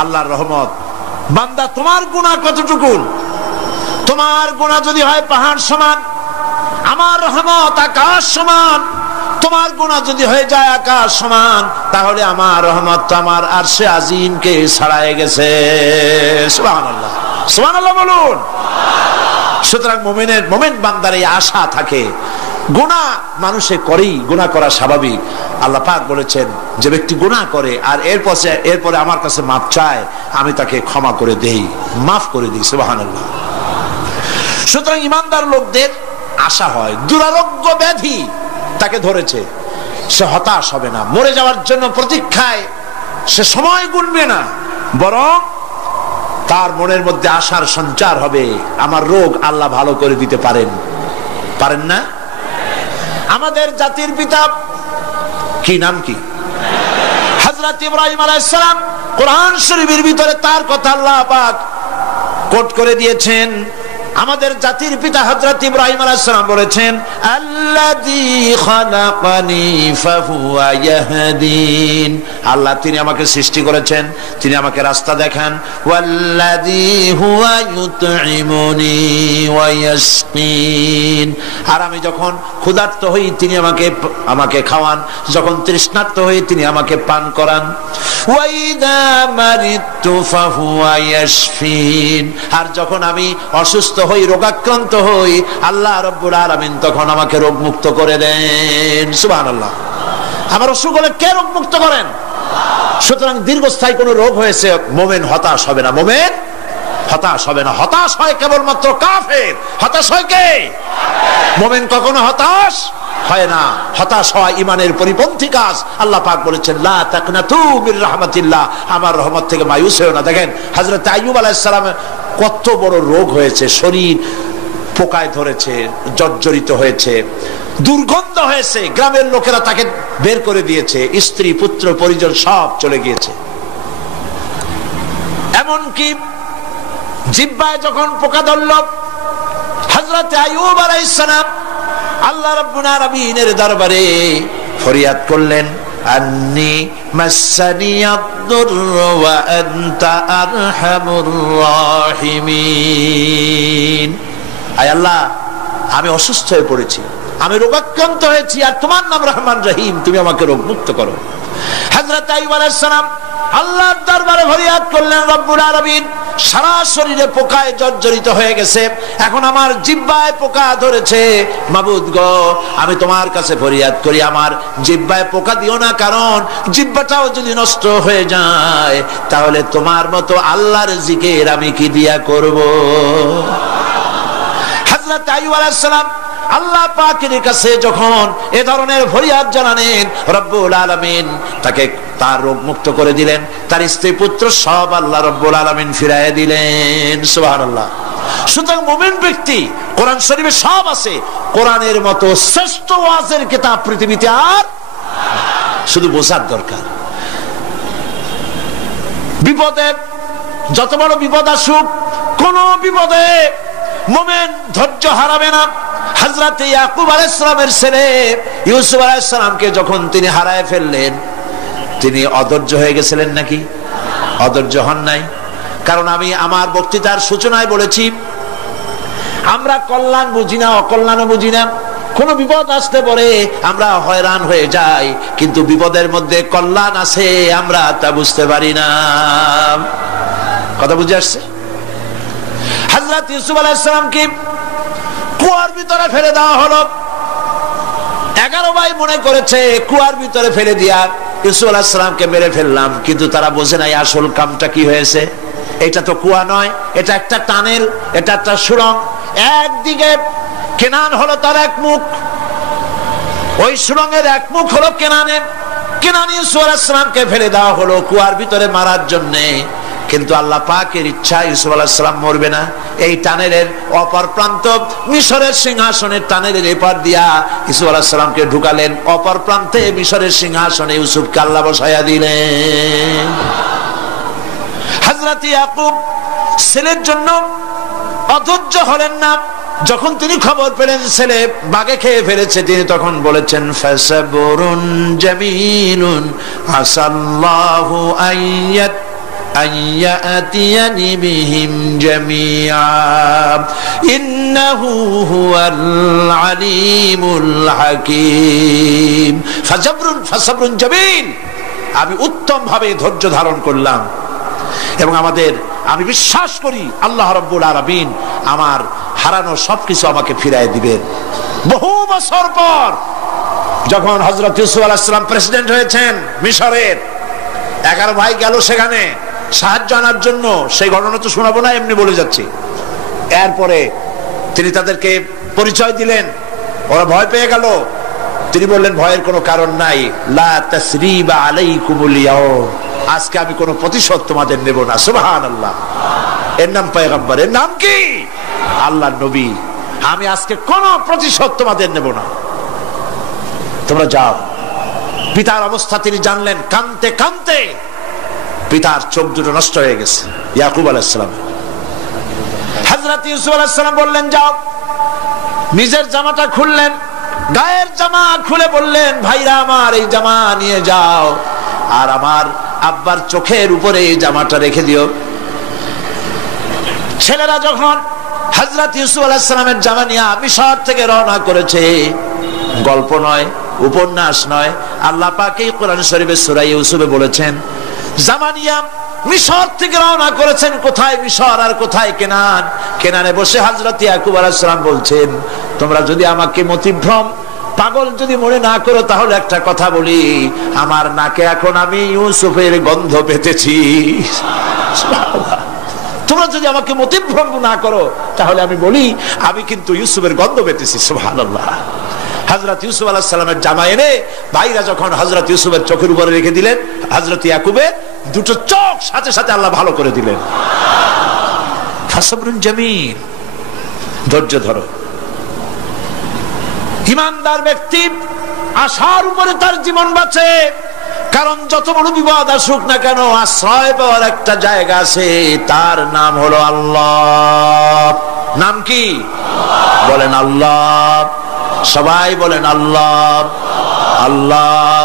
আল্লাহর রহমত। বান্দা তোমার গুনাহ কতটুকু? তোমার গুনাহ যদি হয় পাহাড় সমান, আমার রহমত আকাশ সমান। তোমার গুনাহ যদি হয়ে যায় আকাশ সমান, তাহলে আমার রহমত তো আমার আরশে আজিমকে ছাড়াই গেছে। সুবহানাল্লাহ, সুবহানাল্লাহ বলুন। সুতরাং মুমিন বান্দার এই আশা থাকে। গুনাহ মানুষে করেই, গুনাহ করা স্বাভাবিক। আল্লাহ পাক বলেছেন যে ব্যক্তি গুনাহ করে আর এরপরে আমার কাছে মাফ চায়, আমি তাকে ক্ষমা করে দেই, মাফ করে দিই। সুবহানাল্লাহ। সুতরাং ইমানদার লোকদের আশা হয়, দুরারোগ্য ব্যাধি তাকে ধরেছে, সে হতাশ হবে না, মরে যাওয়ার জন্য প্রতীক্ষায় সে সময় গুনবে না, বরং তার মনের মধ্যে আশার সঞ্চার হবে, আমার রোগ আল্লাহ ভালো করে দিতে পারেন না? আমাদের জাতির পিতা কি নাম কি? হযরত ইব্রাহিম আলাইহিস সালাম। কোরআন শরীফের ভিতরে তার কথা আল্লাহ পাক কোট করে দিয়েছেন। আমাদের জাতির পিতা হযরত ইব্রাহিম আলাইহিস সালাম বলেছেন, আল্লাযী খালাকানি ফাহুয়া ইয়াহদিন। আল্লাহ তিনি আমাকে সৃষ্টি করেছেন, তিনি আমাকে রাস্তা দেখান। ওয়াল্লাযী হুয়া ইউতঈমুনি ওয়া ইয়াসকিন। আর আমি যখন ক্ষুধার্ত হই তিনি আমাকে খাওয়ান, যখন তৃষ্ণার্ত হই তিনি আমাকে পান করান। ওয়া ইযা মারিতু ফাহুয়া ইয়াশফিন। আর যখন আমি অসুস্থ হই, রোগাক্রান্ত হই, আল্লাহ রাব্বুল আলামিন তখন আমাকে রোগ মুক্ত করে দেন। সুবহানাল্লাহ। আমার অসুখ হলে কে রোগ মুক্ত করেন? সুতরাং দীর্ঘস্থায়ী কোন রোগ হয়েছে, মুমিন হতাশ হবে না, মুমিন হতাশ হবে না। হতাশ হয় কেবলমাত্র কাফের। হতাশ হয় কে? মুমিন কখনো হতাশ হয় না। হতাশ হয় ইমানের পরিপন্থী কাজ। আল্লাহ পাক বলেছেন, লা তাকনাতু মির রাহমাতিল্লাহ, আমার রহমত থেকে মায়ুস হও না। দেখেন হযরত আইয়ুব আলাইহিস সালামের কত বড় রোগ হয়েছে, শরীর পোকায় ধরেছে, জর্জরিত হয়েছে, দুর্গন্ধ হয়েছে, গ্রামের লোকেরা তাকে বের করে দিয়েছে, স্ত্রী পুত্র পরিজন সব চলে গিয়েছে। এমনকি জিহ্বায় যখন পোকা ধরল, হযরত আইয়ুব আলাইহিস সালাম আল্লাহ রাব্বুল আলামিনের দরবারে ফরিয়াদ করলেন, আন্নি মাসানিয়াদ-দুররু ওয়া আনতা আরহামুর রাহিমিন। আয় আল্লাহ, আমি অসুস্থ হয়ে পড়েছি, আমি রোগাক্রান্ত হয়েছি, আর তোমার নাম রহমান রহিম, তুমি আমাকে রোগ মুক্ত করো। হযরত আইয়ুব আলাইহিস সালাম আল্লাহর দরবারে ফরিয়াদ করলেন, রব্বুল আলামিন সারা শরীরে পোকায় জর্জরিত হয়ে গেছে, এখন আমার জিহ্বায় পোকা ধরেছে, মাবুদ গো আমি তোমার কাছে ফরিয়াদ করি, আমার জিহ্বায় পোকা দিও না, কারণ জিহ্বাটাও যদি নষ্ট হয়ে যায় তাহলে তোমার মতো আল্লাহর জিকির আমি কি দিয়া করব। হযরত আইয়ুব আলাইহিস সালাম আল্লাহ পাকের কাছে যখন এ ধরনের ফরিয়াদ জানালেন, রব্বুল আলামিন তাকে তার রোগ মুক্ত করে দিলেন, তার স্ত্রী পুত্র সব আল্লাহ রব্বুল আলামিন ফিরাইয়া দিলেন। সুবহানাল্লাহ। সুতরাং মুমিন ব্যক্তি, কোরআন শরীফে সব আছে, কোরআনের মতো শ্রেষ্ঠ ওয়াজের কিতাব পৃথিবীতে আর, শুধু বোঝার দরকার। বিপদে, যত বড় বিপদ আসুক, কোন বিপদে মুমিন ধৈর্য হারাবে না। হযরত ইয়াকুব আলাইহিস সালামের ছেলে ইউসুফ আলাইহিস সালামকে যখন তিনি হারায় ফেললেন, তিনি অধৈর্য হয়ে গেছিলেন নাকি? অধৈর্য হন নাই। কারণ আমি আমার বক্তৃতার সূচনায় বলেছি, আমরা কল্যাণ বুঝি না, অকল্যাণও বুঝি না। কোন বিপদ আসতে পরে আমরা হয়রান হয়ে যাই, কিন্তু বিপদের মধ্যে কল্যাণ আছে আমরা তা বুঝতে পারি না। কথা বুঝে আসছে? হযরত ইউসুফ আলাইহিস সালামকে কুয়ার ভিতরে ফেলে দেওয়া হলো। 11 ভাই মনে করেছে কুয়ার ভিতরে ফেলে দিয়া ইউসুফ আলাইহিস সালামকে মেরে ফেললাম, কিন্তু তারা বোঝে নাই আসল কামটা কি হয়েছে। এটা তো কুয়া নয়, এটা একটা টানেল, এটা একটা সুড়ঙ্গ। একদিকে কেনান হলো তার এক মুখ, ওই সুড়ঙ্গের এক মুখ হলো কেনানে। কেনান ইউসুফ আলাইহিস সালামকে ফেলে দেওয়া হলো কুয়ার ভিতরে মারার জন্যে, কিন্তু আল্লাহ পাকের ইচ্ছা ইউসুফ আলাইহিস সালাম মরবে না। এই টানেলের অপর প্রান্ত, মিশরের সিংহাসনের টানেলের এপার দিয়া ইউসুফ আলাইহিস সালামকে ঢুকালেন, অপর প্রান্তে মিশরের সিংহাসনে ইউসুফকে আল্লাহ বসাইয়া দিলেন। হযরত ইয়াকুব ছেলের জন্য অধৈর্য হলেন না। যখন তিনি খবর পেলেন ছেলে বাঘে খেয়ে ফেলেছে, তিনি তখন বলেছেন, ফাসাবরুন জামিলুন আসাল্লাহু আইয়াত أن يأتيني بهم جميعا إنه هو العليم الحكيم فصبر جميل। আমি উত্তম ভাবে ধৈর্য ধারণ করলাম এবং আমি বিশ্বাস করি আল্লাহ রাব্বুল আলামিন আমার হারানো সবকিছু আমাকে ফিরিয়ে দিবেন। বহু বছর পর যখন হযরত ইউসুফ আলাইহিস সালাম প্রেসিডেন্ট হয়েছেন মিশরের, 11 ভাই গেল সেখানে সাহায্য আনার জন্য। সেই ঘটনা তো শোনাবো না, এমনি বলে যাচ্ছি। এরপরে তিনি তাদেরকে পরিচয় দিলেন, ওরা ভয় পেয়ে গেল। তিনি বললেন ভয়ের কোনো কারণ নাই, লা তাসরিবা আলাইকুমুল ইয়াউম, আজকে আমি কোনো প্রতিশোধ তোমাদের নেব না। সুবহানাল্লাহ। এর নাম পয়গম্বর, এর নাম কি? আল্লাহর নবী। আমি আজকে কোনো প্রতিশোধ তোমাদের নেব না, তোমরা যাও। পিতার অবস্থা তিনি জানলেন, কাঁদতে কাঁদতে পিতার চোখ দুটো নষ্ট হয়ে গেছে। ইয়াকুব আলাইহিস সালাম, হযরত ইউসুফ আলাইহিস সালাম বললেন যাও। নিজের জামাটা খুললেন, গায়ের জামা খুলে বললেন ভাইরা আমার এই জামা নিয়ে যাও, আর আমার আব্বার চোখের উপরে এই জামাটা রেখে দিও। ছেলেরা যখন হযরত ইউসুফ আলাইহিস সালামের জামা নিয়ে মিশর থেকে রওনা করেছে, গল্প নয়, উপন্যাস নয়, আল্লাহ পাক এই কোরআন শরীফের সূরা ইউসুফে বলেছেন জামা নিয়ে মিশর থেকে রওনা করেছেন। কোথায় মিশর আর কোথায় কেনান? কেনানে বসে হযরত ইয়াকুব আলাইহিস সালাম বলছেন তোমরা যদি আমাকে মতিভ্রম পাগল যদি মনে না করো তাহলে একটা কথা বলি, আমার নাকে এখন আমি ইউসুফের গন্ধ পেতেছি। তোমরা যদি আমাকে মতিভ্রম না করো তাহলে আমি বলি আমি কিন্তু ইউসুফের গন্ধ পেতেছি। সুবহানাল্লাহ। হযরত ইউসুফ আলাইহিস সালামের জামা এনে ভাইরা যখন হযরত ইউসুফের চোখের উপরে রেখে দিলেন, হযরত ইয়াকুবের দুটো চোখ সাথে সাথে আল্লাহ ভালো করে দিলেন। ফাসবরুন জামিল, ধৈর্য ধরো। ঈমানদার ব্যক্তি আশার উপরে তার জীবন বাঁচে, কারণ যত বড় বিপদ আসুক না কেন আশ্রয় পাওয়ার একটা জায়গা আছে, তার নাম হলো আল্লাহ। নাম কি? বলেন আল্লাহ। সবাই বলেন আল্লাহ আল্লাহ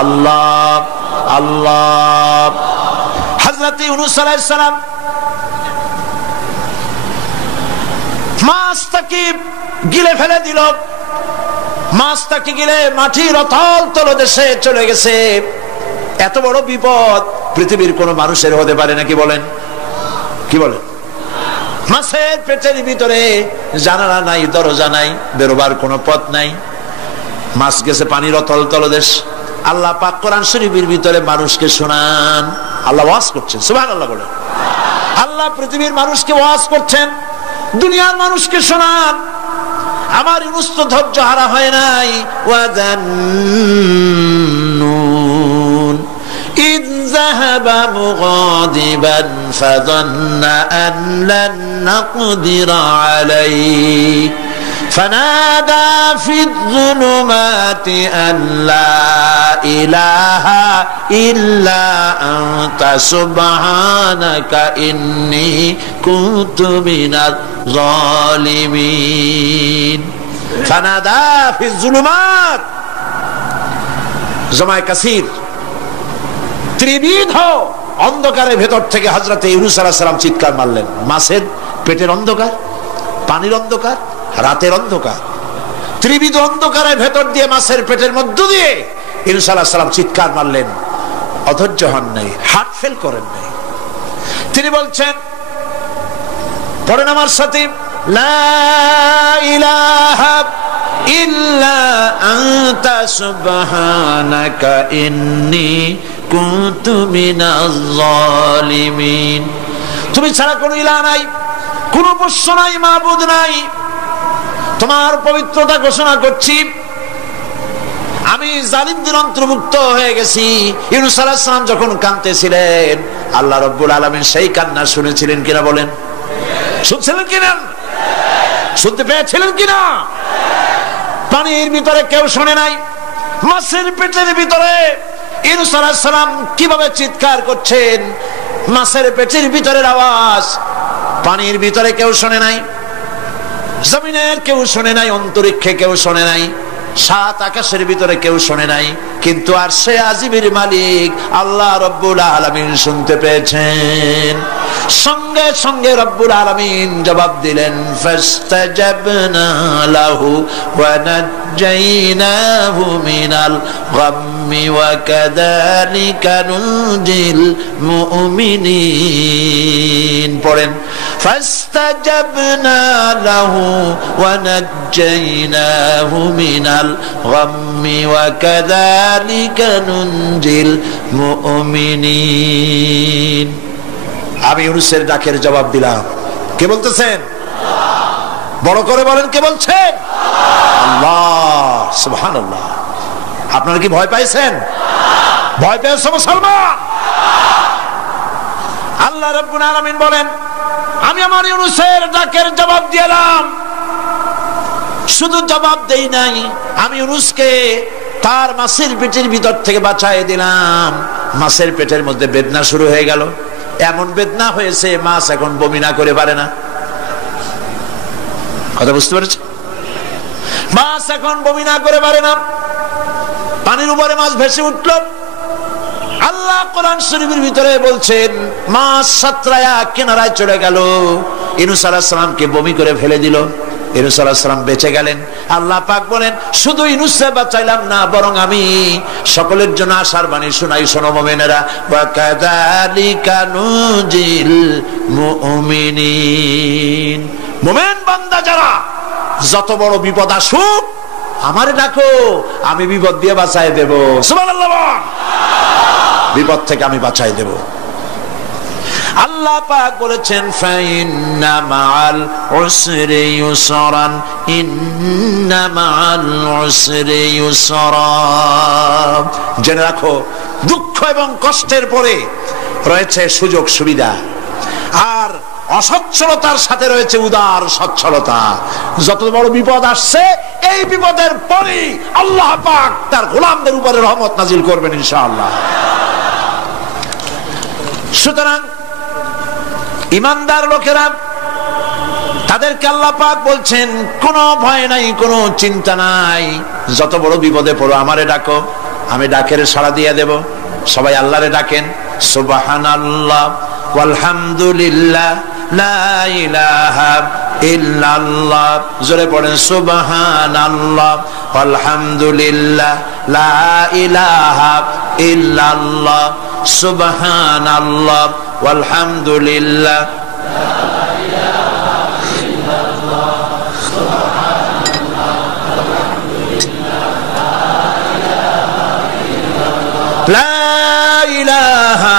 আল্লাহ আল্লাহ। হযরত ইউনূস আলাইহিস সালাম মাছটাকে গিলে ফেলে দিল, মাছটাকে গিলে মাটির অতল তলদেশে চলে গেছে। এত বড় বিপদ পৃথিবীর কোন মানুষের হতে পারে নাকি? বলেন, কি বলেন? মাছের পেটের ভিতরে জানালা নাই, দরজা নাই, বেরোবার কোনো পথ নাই, মাছ গেছে পানির অতল তলদেশ। আল্লাহ পাক কোরআন শরীফের ভিতরে মানুষকে শোনান, আল্লাহ ওয়াজ করছেন। সুবহানাল্লাহ বলেন। আল্লাহ পৃথিবীর মানুষকে ওয়াজ করছেন, দুনিয়ার মানুষকে শোনান। আমার ইউনূস তো ধৈর্য হারা হয় নাই। ওয়াযান্নুন ইয যাহাবা মুগাদিবান ফাযান্না আন লান নাকদিরা আলাইহি فنادى في الظلمات أن لا إله إلا أنت سبحانك إني كنت من الظالمين فنادى في الظلمات জমায়ে কাসির ত্রিবিধ অন্ধকারের ভেতর থেকে হযরত ইউনূস আলাইহিস সালাম চিৎকার মারলেন। মাছের পেটের অন্ধকার, পানির অন্ধকার, রাতের অন্ধকার, ত্রিবিধ অন্ধকারের ভেতর দিয়ে মাছের পেটের মধ্য দিয়ে ইউনূস আলাইহিস সালাম চিৎকার মারলেন। অধৈর্য হন নাই, হার্ট ফেল করেন নাই। তিনি বলছেন, পড়েন আমার সাথে, লা ইলাহা ইল্লা আনতা সুবহানাকা ইন্নী কুনতু মিনাজ জালিমিন। তুমি ছাড়া কোনো ইলাহ নাই, কোনো উপাস্য নাই, মাবুদ নাই। তোমার পবিত্রতা ঘোষণা করছি, আমি জালিমদের অন্তর্ভুক্ত হয়ে গেছি। ইউনূস আলাইহিস সালাম যখন কাঁদতেছিলেন, আল্লাহ রাব্বুল আলামিন সেই কান্না শুনেছিলেন কিনা? বলেন, শুনছিলেন কিনা? শুনতে পেয়েছিলেন কিনা? পানির ভিতরে কেউ শোনে নাই, মাছের পেটের ভিতরে ইউনূস আলাইহিস সালাম কিভাবে চিৎকার করছেন, মাছের পেটের ভিতরের আওয়াজ পানির ভিতরে কেউ শোনে নাই, জমিনের কেউ শোনে নাই, অন্তরিক্ষে কেউ শোনে নাই। সাত আকাশের ভিতরে কেউ শোনে নাই, কিন্তু আরশে আজিমের মালিক আল্লাহ রব্বুল আলামিন শুনতে পেয়েছেন। সঙ্গে সঙ্গে রব্বুল আলামিন জবাব দিলেন, ফাস্তাজাবনা লাহু ওয়া নাজ্জাইনাহু মিনাল গাম্মি ওয়া কাযালিকা নুনজিল মুমিনিন। পড়েন, ফাস্তাজাবনা লাহু ওয়া নাজ্জাইনাহু মিনাল গাম্মি ওয়া কাযালিকা নুনজিল মুমিনিন। আমি ইউনূসের ডাকের জবাব দিলাম। কে বলতেছেন? বড় করে বলেন, কে বলছেন? আল্লাহ। সুবহানাল্লাহ। আপনারা কি ভয় পাইছেন? ভয় পেয়েছো মুসলমান? আল্লাহ রাব্বুল আলামিন বলেন, আমি আমার ইউনূসের ডাকের জবাব দিলাম। শুধু জবাব দেই নাই, আমি ইউনূসকে তার মাছের পেটের ভিতর থেকে বাঁচায় দিলাম। মাছের পেটের মধ্যে বেদনা শুরু হয়ে গেল। এমন বেদনা হয়েছে মাছ এখন বমি না করে পারে না। কথা বুঝতে পেরেছে? মাছ এখন বমি না করে পারে না। পানির উপরে মাছ ভেসে উঠল। আল্লাহ কোরআন শরীফের ভিতরে বলছেন, মাছ সাতরায়া কিনারায় চলে গেল। ইউনূস আলাইহিস সালামকে বমি করে ফেলে দিল। ইউনূস আলাইহিস সালাম বেঁচে গেলেন। আল্লাহ পাক বলেন, শুধু ইউনূসকে বাঁচাইলাম না, বরং আমি সকলের জন্য আশার বাণী শোনাই। শোনো মুমিনেরা, ওয়া কাযালিকা নুনজিল মুমিনিন। মুমিন বান্দা যারা, যত বড় বিপদ আসুক আমারে ডাকো, আমি বিপদ দিয়ে বাঁচাই দেব। সুবহানাল্লাহ। বিপদ থেকে আমি বাঁচাই দেব। আল্লাহ পাক বলেছেন, ফাইন্না মাআল উসরি ইউসরান, ইন্না মাআল উসরি ইউসরা। জেনে রাখো, দুঃখ এবং কষ্টের পরে রয়েছে সুযোগ সুবিধা, আর অসচ্ছলতার সাথে রয়েছে উদার সচ্ছলতা। যত বড় বিপদ আসছে, এই বিপদের পরে আল্লাহ পাক তার গোলামদের উপরে রহমত নাজিল করবেন ইনশাআল্লাহ। সুতরাং ইমানদার লোকেরা, তাদেরকে আল্লাহ পাক বলছেন, কোনো ভয় নাই, কোনো চিন্তা নাই। যত বড় বিপদে পড়ো আমারে ডাকো, আমি ডাকের সাড়া দিয়ে দেব। সবাই আল্লাহরে ডাকেন। সুবহানাল্লাহ ওয়ালহামদুলিল্লাহ লা ইলাহা ইল্লাল্লাহ। জোরে পড়েন, সুবহানাল্লাহ ওয়ালহামদুলিল্লাহ লা ইলাহা ইল্লাল্লাহ। সুবহানাল্লাহ ওয়ালহামদুলিল্লাহ লা ইলাহা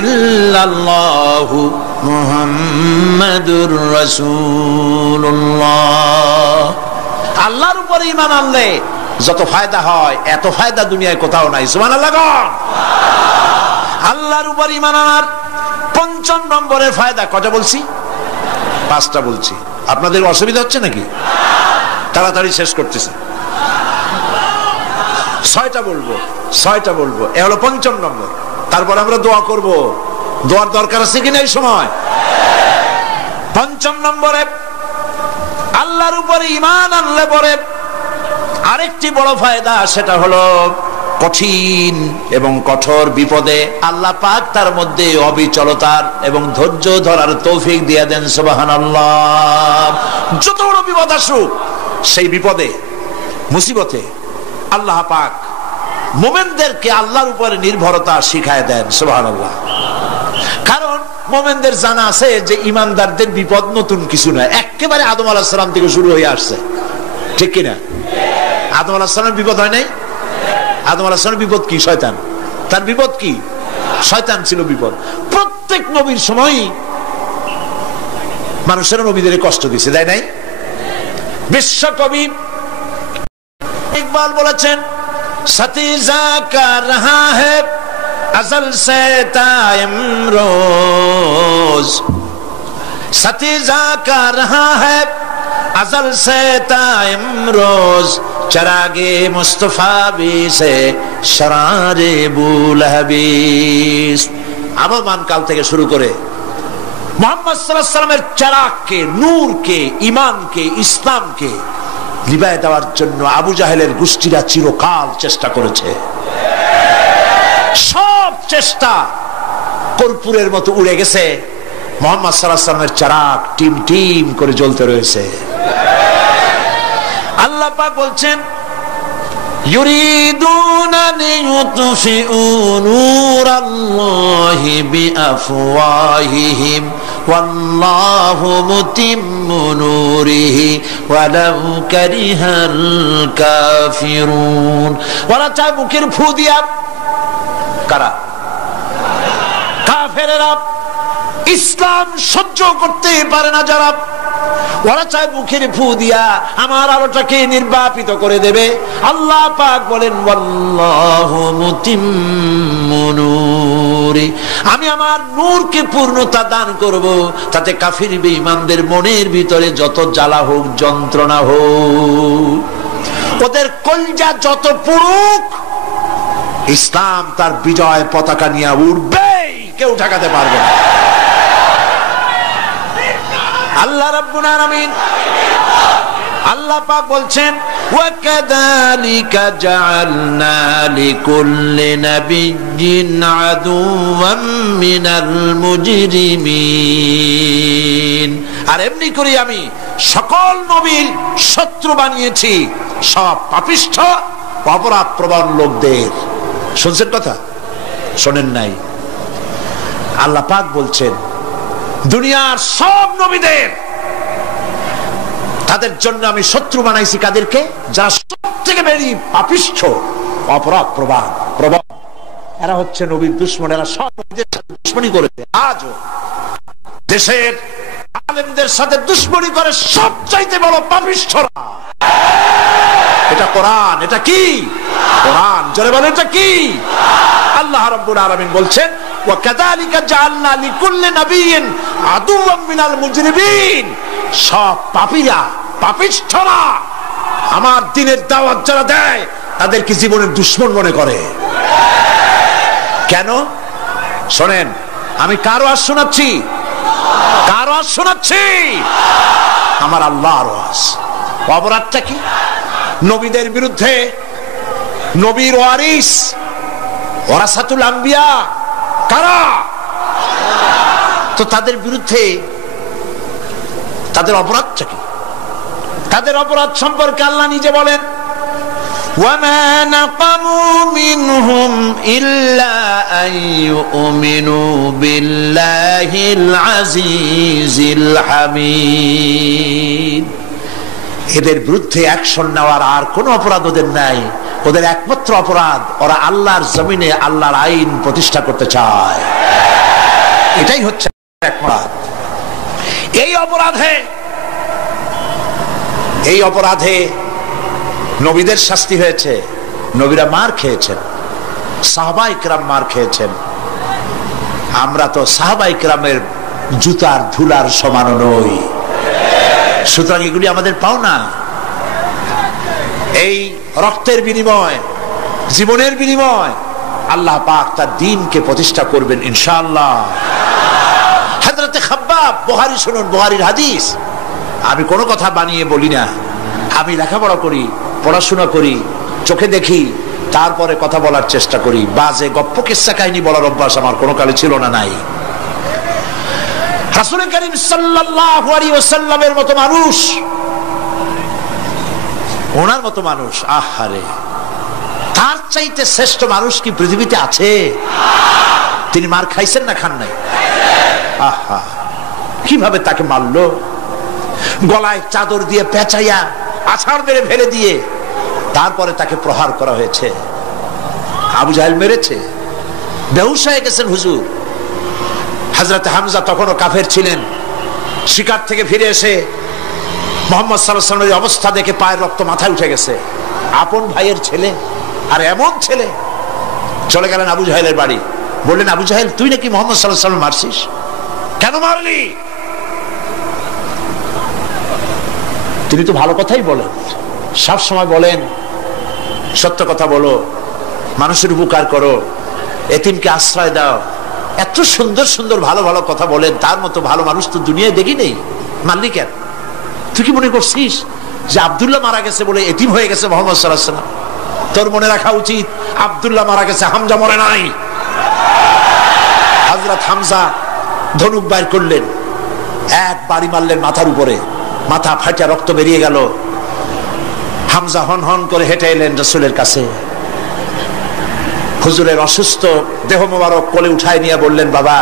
ইল্লাল্লাহু মুহাম্মাদুর রাসূলুল্লাহ। আল্লাহর উপর ঈমান আনলে যত ফায়দা হয়, এত ফায়দা দুনিয়ায় কোথাও নাই। সুবহানাল্লাহ। আল্লাহর উপর ঈমান আনার ৫ম নম্বরের ফায়দা কয়টা বলছি? 5টা বলছি। আপনাদের অসুবিধা হচ্ছে নাকি? তাড়াতাড়ি শেষ করতেছি। 6টা বলবো, 6টা বলবো। এ হলো ৫ম নম্বর। তারপর আমরা দোয়া করব। দোয়ার দরকার আছে কিনা এই সময়? ৫ম নম্বরে আল্লাহর উপরে ঈমান আনলে পরে আরেকটি বড় ফায়দা, সেটা হলো কঠিন এবং কঠোর বিপদে আল্লাহ পাক তার মধ্যে অবিচলতার এবং ধৈর্য ধরার তৌফিক দিয়ে দেন। সুবহানাল্লাহ। যত বড় বিপদ আসুক, সেই বিপদে মুসিবতে আল্লাহ পাক মুমিনদেরকে আল্লাহর উপরে নির্ভরতা শিখায় দেন। সুবহানাল্লাহ। কারণ মুমিনদের জানা আছে যে ঈমানদারদের বিপদ নতুন কিছু নয়, একেবারে আদম আলাইহিস সালাম থেকে শুরু হয়ে আসছে। ঠিক কিনা? আদম আলাইহিস সালামের বিপদ হয় নাই? আদম আলাইহিস সালামের বিপদ কি? শয়তান। তার বিপদ কি? শয়তান ছিল বিপদ। প্রত্যেক নবীর সময় মানুষের নবীদের কষ্ট দিয়েছে, তাই নাই? বিশ্বকবি ইকবাল বলেছেন, সতীজা কা রহা হ্যায় अज़ल से ताइम रोज, सतीजा का रहा है अज़ल से ताइम रोज, चरागे मुस्तफा भी से शरारे बुलहबीस। আবহমান কাল থেকে শুরু করে মুহাম্মদ সাল্লাল্লাহু আলাইহি ওয়াসাল্লামের চারাগকে, নূরকে, ঈমানকে, ইসলামকে লিবায় দেওয়ার জন্য আবু জাহেলের গোষ্ঠীরা চিরকাল চেষ্টা করেছে। সব চেষ্টা কর্পূরের মতো উড়ে গেছে, মুহাম্মদ সাল্লাল্লাহু আলাইহি ওয়াসাল্লামের চারাক টিম টিম করে জ্বলতে রয়েছে। আল্লাহ পাক বলছেন, ইউরিদুনা লিইউতফিউ নূরাল্লাহি বিআফওয়াহিহিম ওয়াল্লাহু মুতিম্মু নূরিহি ওয়ালাউ কারিহাল কাফিরুন। ওরা চায় মুখের ফু দিয়া, কারা? কাফেরেরা, ইসলাম সহ্য করতে পারে না যারা, ওরা চায় মুখের ফু দিয়া আমার আলোটাকে নির্বাপিত করে দেবে। আল্লাহ পাক বলেন, ওয়াল্লাহু মুতিম্মু নূরি, আমি আমার নূরকে পূর্ণতা দান করব, তাতে কাফির বেঈমানদের মনের ভিতরে যত জ্বালা হোক, যন্ত্রণা হোক, ওদের কলজা যত পুরুক, ইসলাম তার বিজয় পতাকা নিয়ে উড়বেই, কেউ ঠেকাতে পারবে না। আল্লাহ রাব্বুল আলামিন, আল্লাহ পাক বলছেন, ওয়াকাযালিকা জাআলনা লিকুল্লি নাবিয়্যিন আদুওয়াম মিনাল মুজরিমিন, আর এমনি করে আমি সকল নবীর শত্রু বানিয়েছি সব পাপিষ্ঠ অপরাধ প্রবণ লোকদের। শুনছেন কথা? শোনেন নাই? আল্লাহ পাক বলছেন, দুনিয়ার সব নবীদের, তাদের জন্য আমি শত্রু বানাইছি কাদেরকে? যারা সব থেকে বেশি পাপিষ্ঠ অপরাধ প্রবণ। এরা হচ্ছে নবীর দুশমন, এরা সব নবীদের সাথে দুশমনি করেছে। আজও দেশের আলেমদের সাথে দুশমনি করে সবচাইতে বড় পাপিষ্ঠরা। এটা কোরআন। এটা কি? কোরআন। জোরে বলেন, এটা কি? আল্লাহ রাব্বুল আলামিন বলছেন, ওয়াকাযালিকা জাআলনা লিকুল্লি নাবিয়্যিন আদুওয়াম মিনাল মুজরিমিন, সব পাপীরা, পাপিষ্ঠরা আমার দ্বীনের দাওয়াত যারা দেয় তাদেরকে জীবনের দুশমন মনে করে। কেন? শোনেন, আমি কারো আওয়াজ শোনাচ্ছি? কারো আওয়াজ শোনাচ্ছি? আমার আল্লাহর আওয়াজ। অপরাধটা কি? নবীদের বিরুদ্ধে, নবীর ওয়ারিস ওয়ারাসাতুল আম্বিয়া কারা, তো তাদের বিরুদ্ধে তাদের অপরাধটা কি? তাদের অপরাধ সম্পর্কে আল্লাহ নিজে বলেন, ওয়ামা নাকামু মিনহুম ইল্লা আইয়ুমিনু বিল্লাহিল আজিজিল হামিদ। এদের বিরুদ্ধে অ্যাকশন নেওয়ার আর কোন অপরাধ ওদের নাই। ওদের একমাত্র অপরাধ, ওরা আল্লাহর জমিনে আল্লাহর আইন প্রতিষ্ঠা করতে চায়। এটাই হচ্ছে অপরাধ। এই অপরাধে নবীদের শাস্তি হয়েছে। নবীরা মার খেয়েছেন, সাহাবায়ে কেরাম মার খেয়েছেন। আমরা তো সাহাবায়ে কেরামের জুতার ধুলার সমান নই, সুতরাং এগুলি আমাদের পাওনা। এই রক্তের বিনিময়, জীবনের বিনিময় আল্লাহ পাক তার দ্বীনকে প্রতিষ্ঠা করবেন ইনশাআল্লাহ। হযরতে খাব্বাব, বুখারী শুনুন, বুখারীর হাদিস। আমি কোনো কথা বানিয়ে বলি না, আমি লেখাপড়া করি, পড়াশোনা করি, চোখে দেখি, তারপরে কথা বলার চেষ্টা করি। বাজে গপ্প কিস্সা কাহিনী বলার অভ্যাস আমার কোনো কালে ছিল না, নাই। রাসূল করিম সাল্লাল্লাহু আলাইহি ওয়াসাল্লামের মতো মানুষ, ওনার মতো মানুষ, আহারে, তার চাইতে শ্রেষ্ঠ মানুষ কি পৃথিবীতে আছে? তিনি মার খাইছেন না খান নাই? আহা, কিভাবে তাকে মারলো! গলায় চাদর দিয়ে পেঁচাইয়া আছাড় মেরে ফেলে দিয়ে তারপরে তাকে প্রহার করা হয়েছে। আবু জাহেল মেরেছে, বেহুশ হয়ে গেছেন হুজুর। হযরত হামজা তখনও কাফের ছিলেন। শিকার থেকে ফিরে এসে মুহাম্মদ সাল্লাল্লাহু আলাইহি ওয়াসাল্লামের অবস্থা দেখে পায়ের রক্ত মাথায় উঠে গেছে। আপন ভাইয়ের ছেলে, আর এমন ছেলে। চলে গেলেন আবু জাহেলের বাড়ি, বললেন, আবু জাহেল, তুই নাকি মুহাম্মদ সাল্লাল্লাহু আলাইহি ওয়াসাল্লাম মারছিস? কেন মারলি? তিনি তো ভালো কথাই বলেন, সব সময় বলেন, সত্য কথা বলো, মানুষের উপকার করো, এতিমকে আশ্রয় দাও। এত সুন্দর সুন্দর ভালো ভালো কথা বলেন, তার মতো ভালো মানুষ তো দুনিয়ায় দেখি নেই। মারলি কেন? তুই কি মনে করছিস যে আব্দুল্লাহ মারা গেছে বলে এতিম হয়ে গেছে মুহাম্মদ সাল্লাল্লাহু আলাইহি ওয়াসাল্লাম। তোর মনে রাখা উচিত আব্দুল্লাহ মারা গেছে, হামজা মরে নাই। হযরত হামজা ধনুক বাইর করলেন, এক বাড়ি মারলেন মাথার উপরে, মাথা ফাটা রক্ত বেরিয়ে গেল। হামজা হন হন করে হেঁটে এলেন রাসূলের কাছে। হুজুরের অসুস্থ দেহ মোবারক কোলে উঠায় নিয়ে বললেন, বাবা,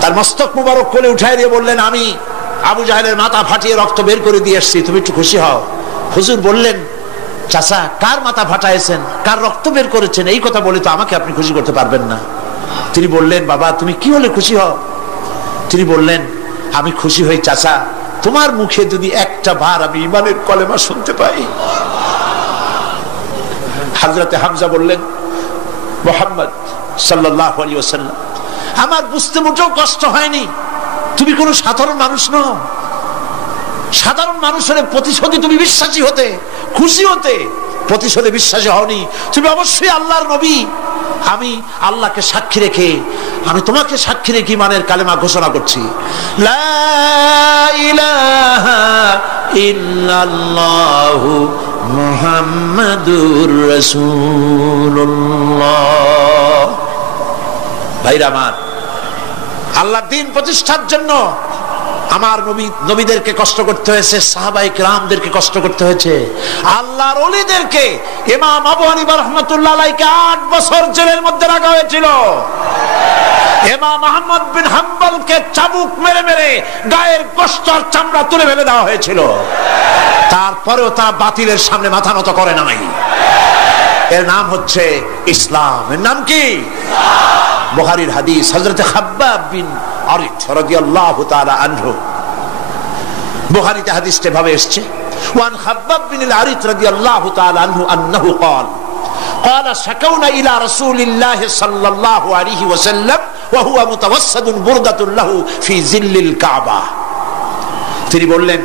তার মস্তক মোবারক কোলে উঠায় দিয়ে বললেন, আমি আবু জাহেলের মাথা ফাটিয়ে রক্ত বের করে দিয়ে এসেছি, তুমি একটু খুশি হও। হুজুর বললেন, চাচা, কার মাথা ফাটাইছেন, কার রক্ত বের করেছেন, এই কথা বলে তো আমাকে আপনি খুশি করতে পারবেন না। তিনি বললেন, বাবা, তুমি কি হলে খুশি হও? তিনি বললেন, আমি খুশি হই চাচা, তোমার মুখে যদি একটা বার আমি ঈমানের কলেমা শুনতে পাই। হযরতে হামজা বললেন, মুহাম্মদ সাল্লাল্লাহু আলাইহি ওয়াসাল্লাম, আমার বুঝতে মোটেও কষ্ট হয়নি, তুমি কোনো সাধারণ মানুষ নও। সাধারণ মানুষের প্রতিশোধে তুমি বিশ্বাসী হতে, খুশি হতে, প্রতিশোধে বিশ্বাসী হওনি, তুমি অবশ্যই আল্লাহর নবী। আমি আল্লাহকে সাক্ষী রেখে, আমি তোমাকে সাক্ষী রেখে ঈমানের কালেমা ঘোষণা করছি, লা ইলাহা ইল্লাল্লাহু মুহাম্মাদুর রাসূলুল্লাহ। ভাইরা আমার, আল্লাহর দ্বীন প্রতিষ্ঠার জন্য আমার নবীদেরকে কষ্ট করতে হয়েছে, সাহাবায়ে কেরামদেরকে কষ্ট করতে হয়েছে, আল্লাহর ওলিদেরকে, ইমাম আবু হানিফা রাহমাতুল্লাহ আলাইহিকে 8 বছর জেলের মধ্যে রাখা হয়েছিল। ইমাম আহমদ বিন হাম্বলকে চাবুক মেরে মেরে গায়ের গোশত আর চামড়া তুলে ফেলে দেওয়া হয়েছিল। তারপরেও তারা বাতিলের সামনে মাথা নত করে নাই। এর নাম হচ্ছে ইসলাম। এর নাম কি? বুখারীর হাদিস, হযরত খাব্বাব বিন আরিত রাদিয়াল্লাহু তাআলা আনহু, বুখারীতে হাদিসটা ভাবে এসেছে, ওয়ান খাব্বাব বিন আরিত রাদিয়াল্লাহু তাআলা আনহু আন্নাহু قال قال شكونا الى رسول الله صلى الله عليه وسلم وهو متوسد بردة له في ظل الكعبة। তিনি বললেন,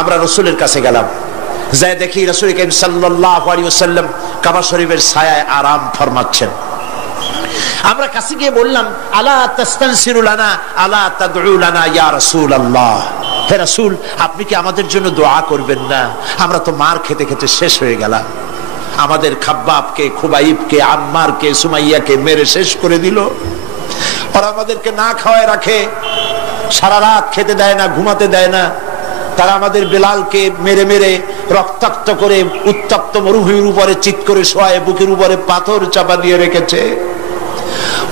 আমরা রাসূলের কাছে গেলাম, যাই দেখি রাসূল করিম সাল্লাল্লাহু আলাইহি ওয়াসাল্লাম কাবা শরীফের ছায়ায় আরাম ফরমাচ্ছেন। আমরা কাছে গিয়ে বললাম, আলা তাস্তানসিরু লানা আলা তাদউ লানা ইয়া রাসূলুল্লাহ, হে রাসূল, আপনি কি আমাদের জন্য দোয়া করবেন না? আমরা তো মার খেতে খেতে শেষ হয়ে গেলাম। আমাদের খাব্বাবকে, খুবাইবকে, আম্মারকে, সুমাইয়াকে মেরে শেষ করে দিল। ওরা আমাদেরকে না খাওয়ায় রাখে, সারা রাত খেতে দেয় না, ঘুমাতে দেয় না। তারা আমাদের বেলালকে মেরে মেরে রক্তাক্ত করে উত্তপ্ত মরুভূমির উপরে চিৎ করে শোয়ায়, বুকের উপরে পাথর চাপা দিয়ে রেখেছে।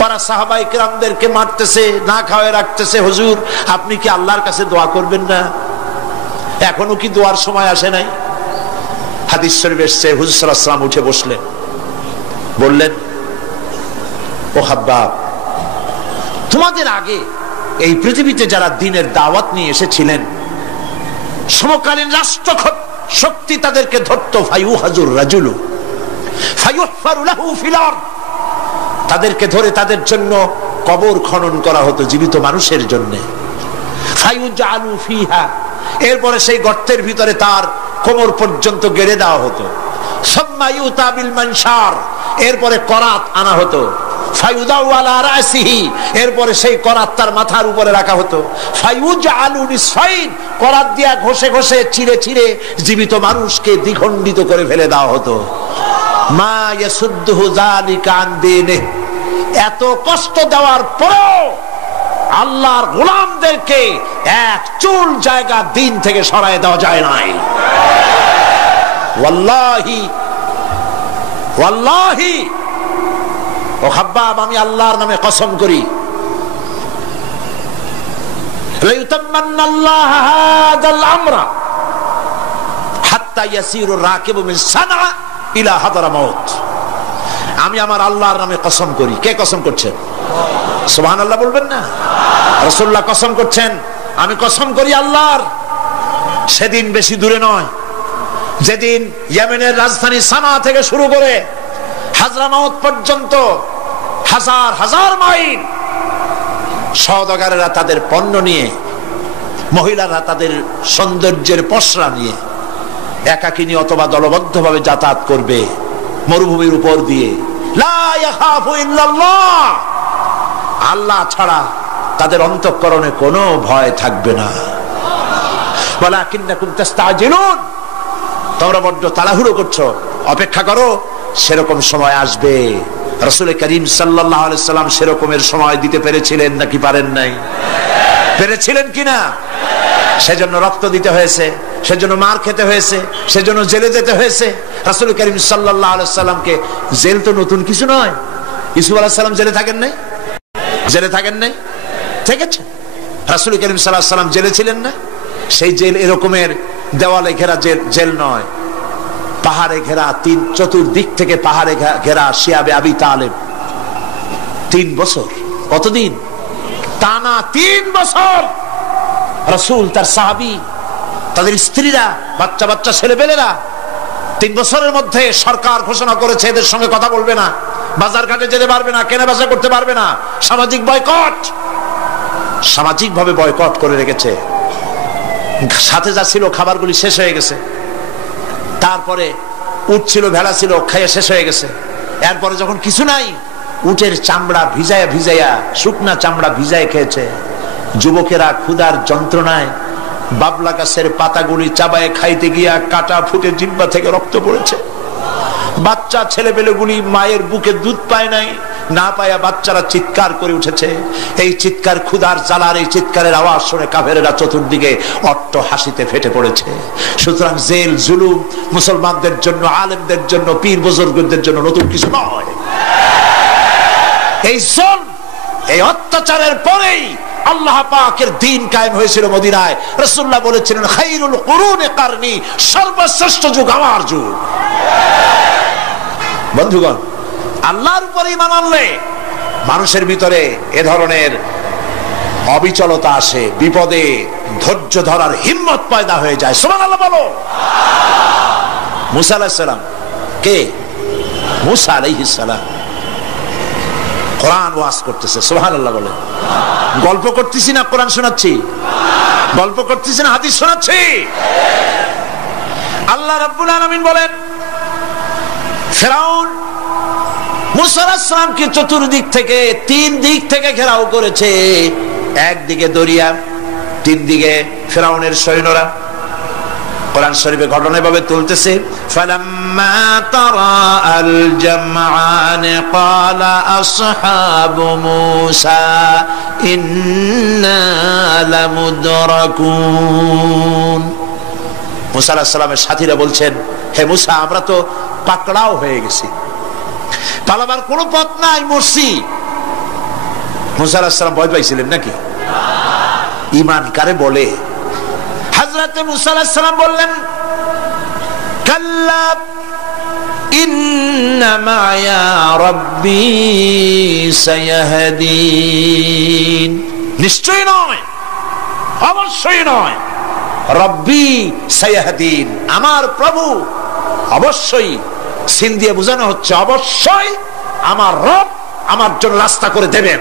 ওরা সাহাবায়ে কেরামদেরকে মারতেছে, না খাওয়ায় রাখতেছে। হুজুর, আপনি কি আল্লাহর কাছে দোয়া করবেন না? এখনো কি দোয়ার সময় আসে নাই? হাদিস শরীফ এসেছে, হুজুর সাল্লাল্লাহু আলাইহি ওয়াসাল্লাম উঠে বসলেন, বললেন, ও খাব্বাব, তোমাদের আগে এই পৃথিবীতে যারা দ্বীনের দাওয়াত নিয়ে এসেছিলেন, সমকালীন রাষ্ট্র শক্তি তাদেরকে ধরতো, ফায়ুহাজুর রাজুলু ফায়ুহফারু লাহু ফিল আরদ, তাদেরকে ধরে তাদের জন্য কবর খনন করা হতো জীবিত মানুষের জন্য। ফায়ুজআলু ফিহা, এরপরে সেই গর্তের ভিতরে তার কোমর পর্যন্ত গেড়ে দেওয়া হতো। সুম্মা ইউতা বিল মানশার, এরপরে করাত আনা হতো। ফায়ুদাউ আলা রাসিহি, এরপরে সেই করাত তার মাথার উপরে রাখা হতো। ফায়ুজআলু নিসফাইন, করাত দিয়া ঘষে ঘষে চিরে চিরে জীবিত মানুষকে দ্বিখণ্ডিত করে ফেলে দেওয়া হতো। মা ইয়াসুদ্দুহু যালিকা আন দীনিহি, এত কষ্ট দেওয়ার পরেও আল্লাহর গোলামদেরকে এক চুল জায়গা দিন থেকে সরায় দেওয়া যায় নাই। ওয়াল্লাহি ওয়াল্লাহি, ও খাব্বাব, আমি আল্লাহর নামে কসম করি, লাইউতাম্মান্নাল্লাহু হাযাল আমরা হাত্তা ইয়াসিরুর রাকিবু মিন সানআ ইলা হাদরামাউত, আমি আমার আল্লাহর নামে কসম করি। কে কসম করছেন? সুবহানাল্লাহ বলবেন না? রাসূলুল্লাহ কসম করছেন, আমি কসম করি আল্লাহর। সেদিন বেশি দূরে নয়, যেদিন ইয়েমেনের রাজধানী সানা থেকে শুরু করে হাজরামাউত পর্যন্ত হাজার হাজার মাইল সওদাগরেরা তাদের পণ্য নিয়ে, মহিলারা তাদের সৌন্দর্যের পসরা নিয়ে একাকিনী অথবা দলবদ্ধভাবে যাতায়াত করবে মরুভূমির উপর দিয়ে। লা ইয়াখাফু ইল্লাল্লাহ, আল্লাহ ছাড়া তাদের অন্তঃকরণে কোনো ভয় থাকবে না। ওয়ালাকিন্নাকুম তাস্তাজিলুন, তোমরা বড্ড তাড়াহুড়ো করছো, অপেক্ষা করো, সেরকম সময় আসবে। রাসূল করিম সাল্লাল্লাহু আলাইহি সাল্লাম সেরকমের সময় দিতে পেরেছিলেন নাকি পারেন নাই? পেরেছিলেন কিনা? সেজন্য রক্ত দিতে হয়েছে, সেজন্য মার খেতে হয়েছে, সেজন্য জেলে যেতে হয়েছে। রাসূল করিম সাল্লাল্লাহু আলাইহি সাল্লামকে, জেল তো নতুন কিছু নয়। ইউসুফ আলাইহিস সালাম জেলে থাকেন নাই? জেলে থাকেন নাই? থেকেছেন। রাসূল করিম সাল্লাল্লাহু আলাইহি সাল্লাম জেলে ছিলেন না? সেই জেল এরকমের দেওয়ালে ঘেরা জেল নয়, পাহাড়ে ঘেরা, চতুর্দিক থেকে পাহাড়ে ঘেরা শিয়াবে আবি তালেব 3 বছর। কতদিন? টানা 3 বছর। রাসূল, তার সাহাবী, তাদের স্ত্রীরা, বাচ্চা বাচ্চা ছেলেপেলেরা 3 বছরের মধ্যে সরকার ঘোষণা করেছে এদের সঙ্গে কথা বলবে না, বাজার ঘাটে যেতে পারবে না, কেনা বেচা করতে পারবে না, সামাজিক বয়কট, সামাজিক ভাবে বয়কট করে রেখেছে। সাথে যা ছিল খাবারগুলি শেষ হয়ে গেছে, তারপরে উট ছিল, ভেড়া ছিল, খাইয়ে শেষ হয়ে গেছে। এরপরে যখন কিছু নাই, উটের চামড়া ভিজায়া ভিজায়া, শুকনা চামড়া ভিজায় খেয়েছে। যুবকেরা ক্ষুধার যন্ত্রণায় বাবলা গাছের পাতাগুলি চাবায় খাইতে গিয়া কাটা ফুটে জিহ্বা থেকে রক্ত পড়েছে। বাচ্চা ছেলেপেলেগুলি মায়ের বুকে দুধ পায় নাই, না পায়া বাচ্চারা চিৎকার করে উঠেছে। এই চিৎকার, ক্ষুধার জ্বালার এই চিৎকারের আওয়াজ শুনে কাফেরেরা চতুর্দিকে অট্ট হাসিতে ফেটে পড়েছে। সুতরাং জেল জুলুম মুসলমানদের জন্য, আলেমদের জন্য, পীর বুজুর্গদের জন্য নতুন কিছু নয়। এই জুলম, এই অত্যাচারের পরেই আল্লাহ পাকের দ্বীন কায়েম হয়েছিল মদিনায়। রাসূলুল্লাহ বলেছিলেন, খায়রুল কুরুনি কারনি, সর্বশ্রেষ্ঠ যুগ আমার যুগ। বন্ধুগণ, আল্লাহর উপর ঈমান আনলে মানুষের ভিতরে এ ধরনের অবিচলতা আসে, বিপদে ধৈর্য ধরার হিম্মত পয়দা হয়ে যায়। সুবহানাল্লাহ বলো। মুসা আলাইহিস সালাম কে? মুসা আলাইহিস সালাম কোরআন ওয়াজ করতেছে। সুবহানাল্লাহ বলে। গল্প করতেছি না কোরআন শোনাচ্ছি? গল্প করতেছি না হাদিস শোনাচ্ছি? আল্লাহ রাব্বুল আলামিন বলেন, ফিরআউন মুসা আলাইহিস সালামকে চতুর্দিক থেকে, 3 দিক থেকে ঘেরাও করেছে। একদিকে দরিয়া, 3 দিকে ফিরআউনের সৈন্যরা। কোরআন শরীফে ঘটনা এভাবে তুলতেছে, ফালাম্মা তারাআল জামআন ক্বালা আসহাবু মূসা ইন্না লামুদরাকুন। মূসা আলাইহিস সালামের সাথীরা বলছেন, হে মূসা, আমরা তো পাকড়াও হয়ে গেছি, পালাবার কোনো পথ নাই, মরছি। মূসা আলাইহিস সালাম ভয় পাইছিলেন নাকি? ঈমান কারে বলে? হযরত মূসা আলাইহিস সালাম বললেন, কাল্লা ইন্না মা'য়া রাব্বী সায়াহদিন। নিশ্চয় নয়, অবশ্যই নয়, রব্বী সায়াহদিন, আমার প্রভু অবশ্যই, সিন দিয়ে বোঝানো হচ্ছে অবশ্যই আমার রব আমার জন্য রাস্তা করে দেবেন।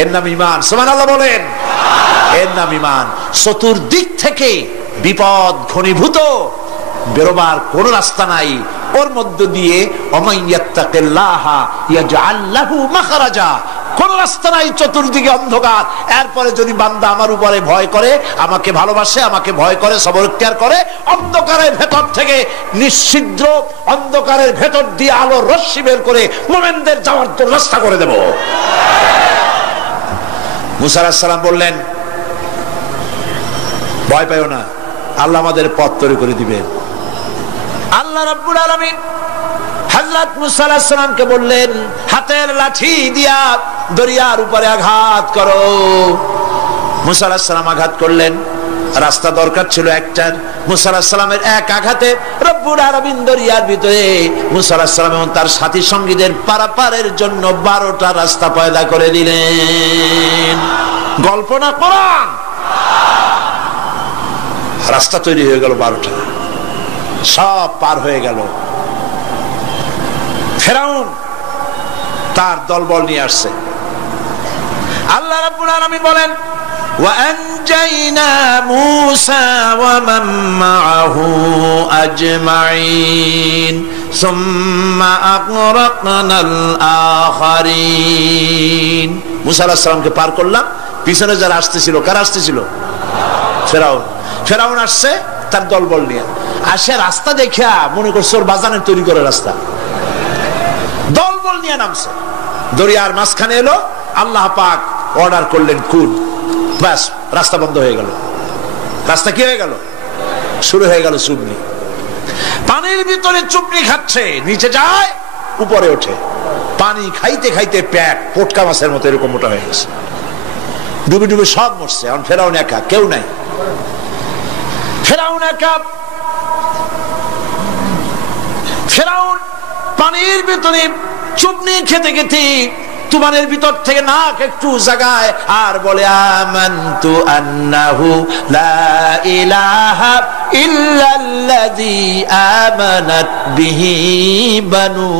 এর নাম ঈমান। সুবহানাল্লাহ বলেন। এর নাম ঈমান। চতুর্দিক থেকে বিপদ ঘনীভূত, বেরোবার কোন রাস্তা নাই। ওর মধ্য দিয়ে ওমাইয়াত্তাকিল্লাহা ইয়াজআল লাহু মাখরাজা, কোন রাস্তা নাই, চতুর্দিকে অন্ধকার। এরপরে যদি বান্দা আমার উপরে ভয় করে, আমাকে ভালোবাসে, আমাকে ভয় করে, সবর ইখতিয়ার করে, অন্ধকারের ভেতর থেকে, নিশ্ছিদ্র অন্ধকারের ভেতর দিয়ে আলোর রশ্মি বের করে মুমিনদের যাওয়ার জন্য রাস্তা করে দেব। মূসা আলাইহিস সালাম বললেন, ভয় পাইও না, আল্লাহ আমাদের পথ তৈরি করে দিবেন। আল্লাহ রাব্বুল আলামিন হযরত মূসা আলাইহিস সালামকে বললেন, হাতের লাঠি দিয়া দরিয়ার উপরে আঘাত করো। মূসা আলাইহিস সালাম আঘাত করলেন। রাস্তা দরকার ছিল একটার, মূসা আলাইহিস সালামের এক আঘাতে রব্বুল আলামিন দরিয়ার ভিতরে মূসা আলাইহিস সালাম এবং তার সাথী সঙ্গীদের পারাপারের জন্য 12টা রাস্তা পয়দা করে দিলেন। গল্প না কোরআন। রাস্তা তৈরি হয়ে গেল 12টা, সব পার হয়ে গেল। ফিরআউন তার দলবল নিয়ে আসছে। আল্লাহ রাব্বুল আলামিন বলেন, ওয়া আনজাইনা মূসা ওয়া মান মাআহু আজমাইন সুম্মা আগরাকনাল আখারিন। মূসা আলাইহিস সালামকে পার করলাম, পিছনে যারা আসতেছিল, কারা আসতেছিল? ফেরাউন আসছে তার দলবল নিয়ে, আসে রাস্তা দেখিয়া মনে করছে ওর বাজানের তৈরি করে রাস্তা, দলবল নিয়ে নামছে, দরিয়ার মাঝখানে এলো, আল্লাহ পাক অর্ডার করলেন কুল, ব্যাস রাস্তা বন্ধ হয়ে গেল। রাস্তা কি হয়ে গেল? শুরু হয়ে গেল চুবনি। পানির ভিতরে চুবনি খাচ্ছে, নিচে যায় উপরে ওঠে, পানি খাইতে খাইতে প্যাক পোটকা মাছের মতো এরকম মোটা হয়ে গেছে, ডুবে ডুবে সব মরছে। এখন ফেরাউন একা, কেউ নাই, ফেরাউন একা। ফেরাউন পানির ভিতরে চুবনি খেতে খেতে তুমানের ভিতর থেকে নাক একটু জাগায় আর বলে আমানতু আন্নাহু লা ইলাহা ইল্লাল্লাযী আমানাত বিহি বানু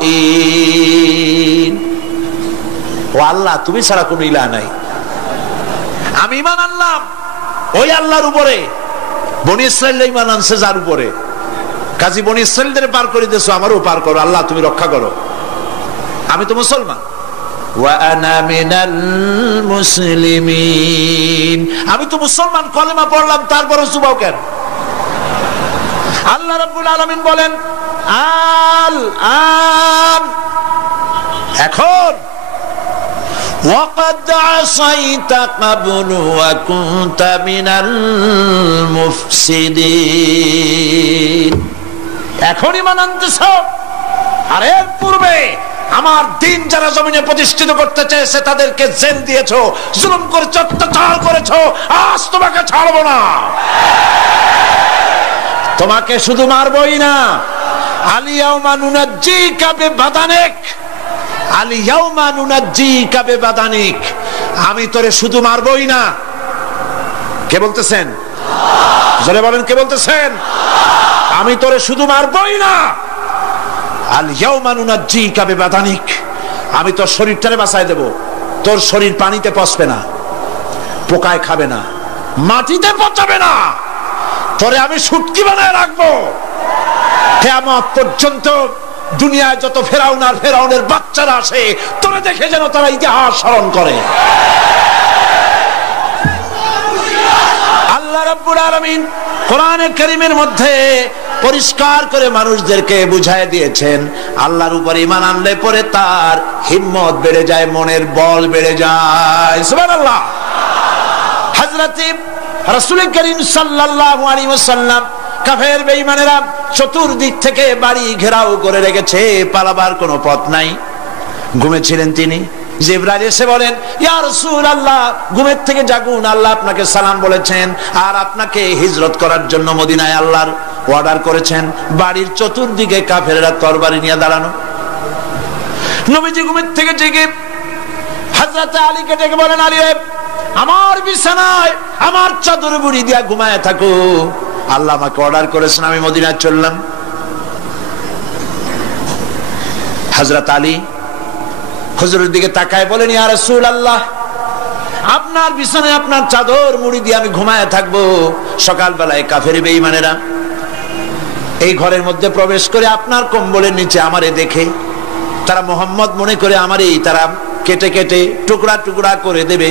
ইসরাঈল। ও আল্লাহ, তুমি ছাড়া কোনো ইলাহ নাই, আমি ঈমান আনলাম ওই আল্লাহর উপরে, বনি ইসরাঈল ঈমান আনছে যার উপরে, কাজী বনি ইসরাঈলদের পার করে দিয়েছো, আমারও পার করো আল্লাহ, তুমি রক্ষা করো, আমি তো মুসলমান। ওয়া আনা মিনাল মুসলিমিন, আমি তো মুসলমান, কলেমা পড়লাম, তারপরে চুবাও কেন? আল্লাহ রাব্বুল আলামিন বলেন আল আন, এখন ওয়াকাদ আসাইতা ক্বাবলু ওয়া কুনতা মিনাল মুফসিদিন, এখন ঈমান আনতেছো, আর এর পূর্বে আমার দিন যারা জমিনে প্রতিষ্ঠিত করতে চেয়েছে তাদেরকে জেল দিয়েছো, জুলুম করেছো, অত্যাচার করেছো, আজ তোমাকে ছাড়বো না, তোমাকে শুধু মারবই না, আলিয়াউমা নুনাজ্জিকা বিবাদানিক, আলিয়াউমা নুনাজ্জিকা বিবাদানিক, আমি তোরে শুধু মারবই না। কে বলতেছেন? জোরে বলেন, কে বলতেছেন? আমি তোরে শুধু মারবই না, আল-ইয়াউমা নুনাজ্জিকা বিবাদানিক, আমি তোর শরীরটারে বাঁচায় দেব, তোর শরীর পানিতে পচবে না, পোকায় খাবে না, মাটিতে পচাবে না, তোরে আমি শুটকি বানায় রাখবো কিয়ামত পর্যন্ত। দুনিয়ায় যত ফেরাউন আর ফেরাউনের বাচ্চারা আসে, তোরে দেখে যেন তারা ইতিহাস স্মরণ করে। আল্লাহ রাব্বুল আলামিন কোরআনে কারীমের মধ্যে পরিষ্কার করে মানুষদেরকে বুঝায় দিয়েছেন, আল্লাহর উপর ঈমান আনলে পরে তার হিম্মত বেড়ে যায়, মনের বল বেড়ে যায়। সুবহানাল্লাহ। হযরত রাসূল করিম সাল্লাল্লাহু আলাইহি ওয়াসাল্লাম কাফের বেঈমানেরা চতুর্দিক থেকে বাড়ি ঘেরাও করে রেখেছে, পালাবার কোনো পথ নাই। ঘুমেছিলেন তিনি, জিবরাইল এসে বলেন, ইয়া রাসূলুল্লাহ, ঘুমের থেকে জাগুন, আল্লাহ আপনাকে সালাম বলেছেন আর আপনাকে হিজরত করার জন্য মদিনায় আল্লাহর অর্ডার করেছেন। বাড়ির চতুর্দিকে কাফেররা তরবারি নিয়ে দাঁড়ানো। নবীজি ঘুমের থেকে জেগে হযরত আলীকে ডেকে বলেন, আলী রে, আমার বিছানায় আমার চাদর মুড়ি দিয়া ঘুমায় থাকো, আল্লাহ আমাকে অর্ডার করেছেন, আমি মদিনায় চললাম। হযরত আলী হুজুরের দিকে তাকায় বলেন, ইয়া রাসূলুল্লাহ, আপনার বিছানায় আপনার চাদর মুড়ি দিয়ে আমি ঘুমায় থাকবো, সকালবেলায় কাফের বেঈমানেরা এই ঘরের মধ্যে প্রবেশ করে আপনার কম্বলের নিচে আমারে দেখে তারা মোহাম্মদ মনে করে আমারই তারা কেটে কেটে টুকরা টুকরা করে দেবে।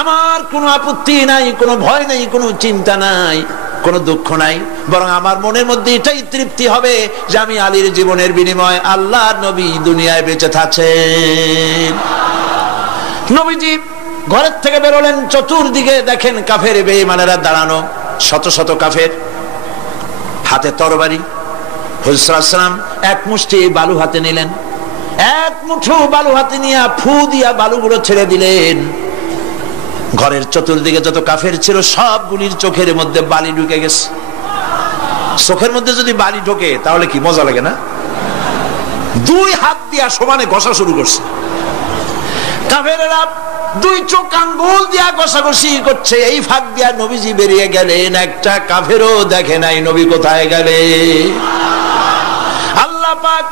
আমার কোনো আপত্তি নাই, কোনো ভয় নাই, কোনো চিন্তা নাই, কোনো দুঃখ নাই, বরং আমার মনের মধ্যে এটাই তৃপ্তি হবে যে আমি আলীর জীবনের বিনিময়ে আল্লাহর নবী দুনিয়ায় বেঁচে থাকেন। নবীজি ঘরের থেকে বেরোলেন, চতুর্দিকে দেখেন কাফের বেঈমানেরা দাঁড়ানো, শত শত কাফের, হাতে তরবারি। হুজুর সাল্লাল্লাহু আলাইহি ওয়াসাল্লাম এক মুষ্টি বালু হাতে নিলেন, এক মুঠো বালু হাতে নিয়ে ফু দিয়া বালুগুলো ছেড়ে দিলেন। ঘরের চতুর্দিকে যত কাফের ছিল সবগুলির চোখের মধ্যে বালি ঢুকে গেছে। চোখের মধ্যে যদি বালি ঢোকে তাহলে কি মজা লাগে না? দুই হাত দিয়া সমানে ঘষা শুরু করছে কাফেরেরা, দুই চোখ আঙ্গুল দিয়া ঘষাঘষি করছে। এই ফাঁক দিয়া নবীজি বেরিয়ে গেলেন, একটা কাফেরও দেখে নাই নবী কোথায় গেলে। আল্লাহ পাক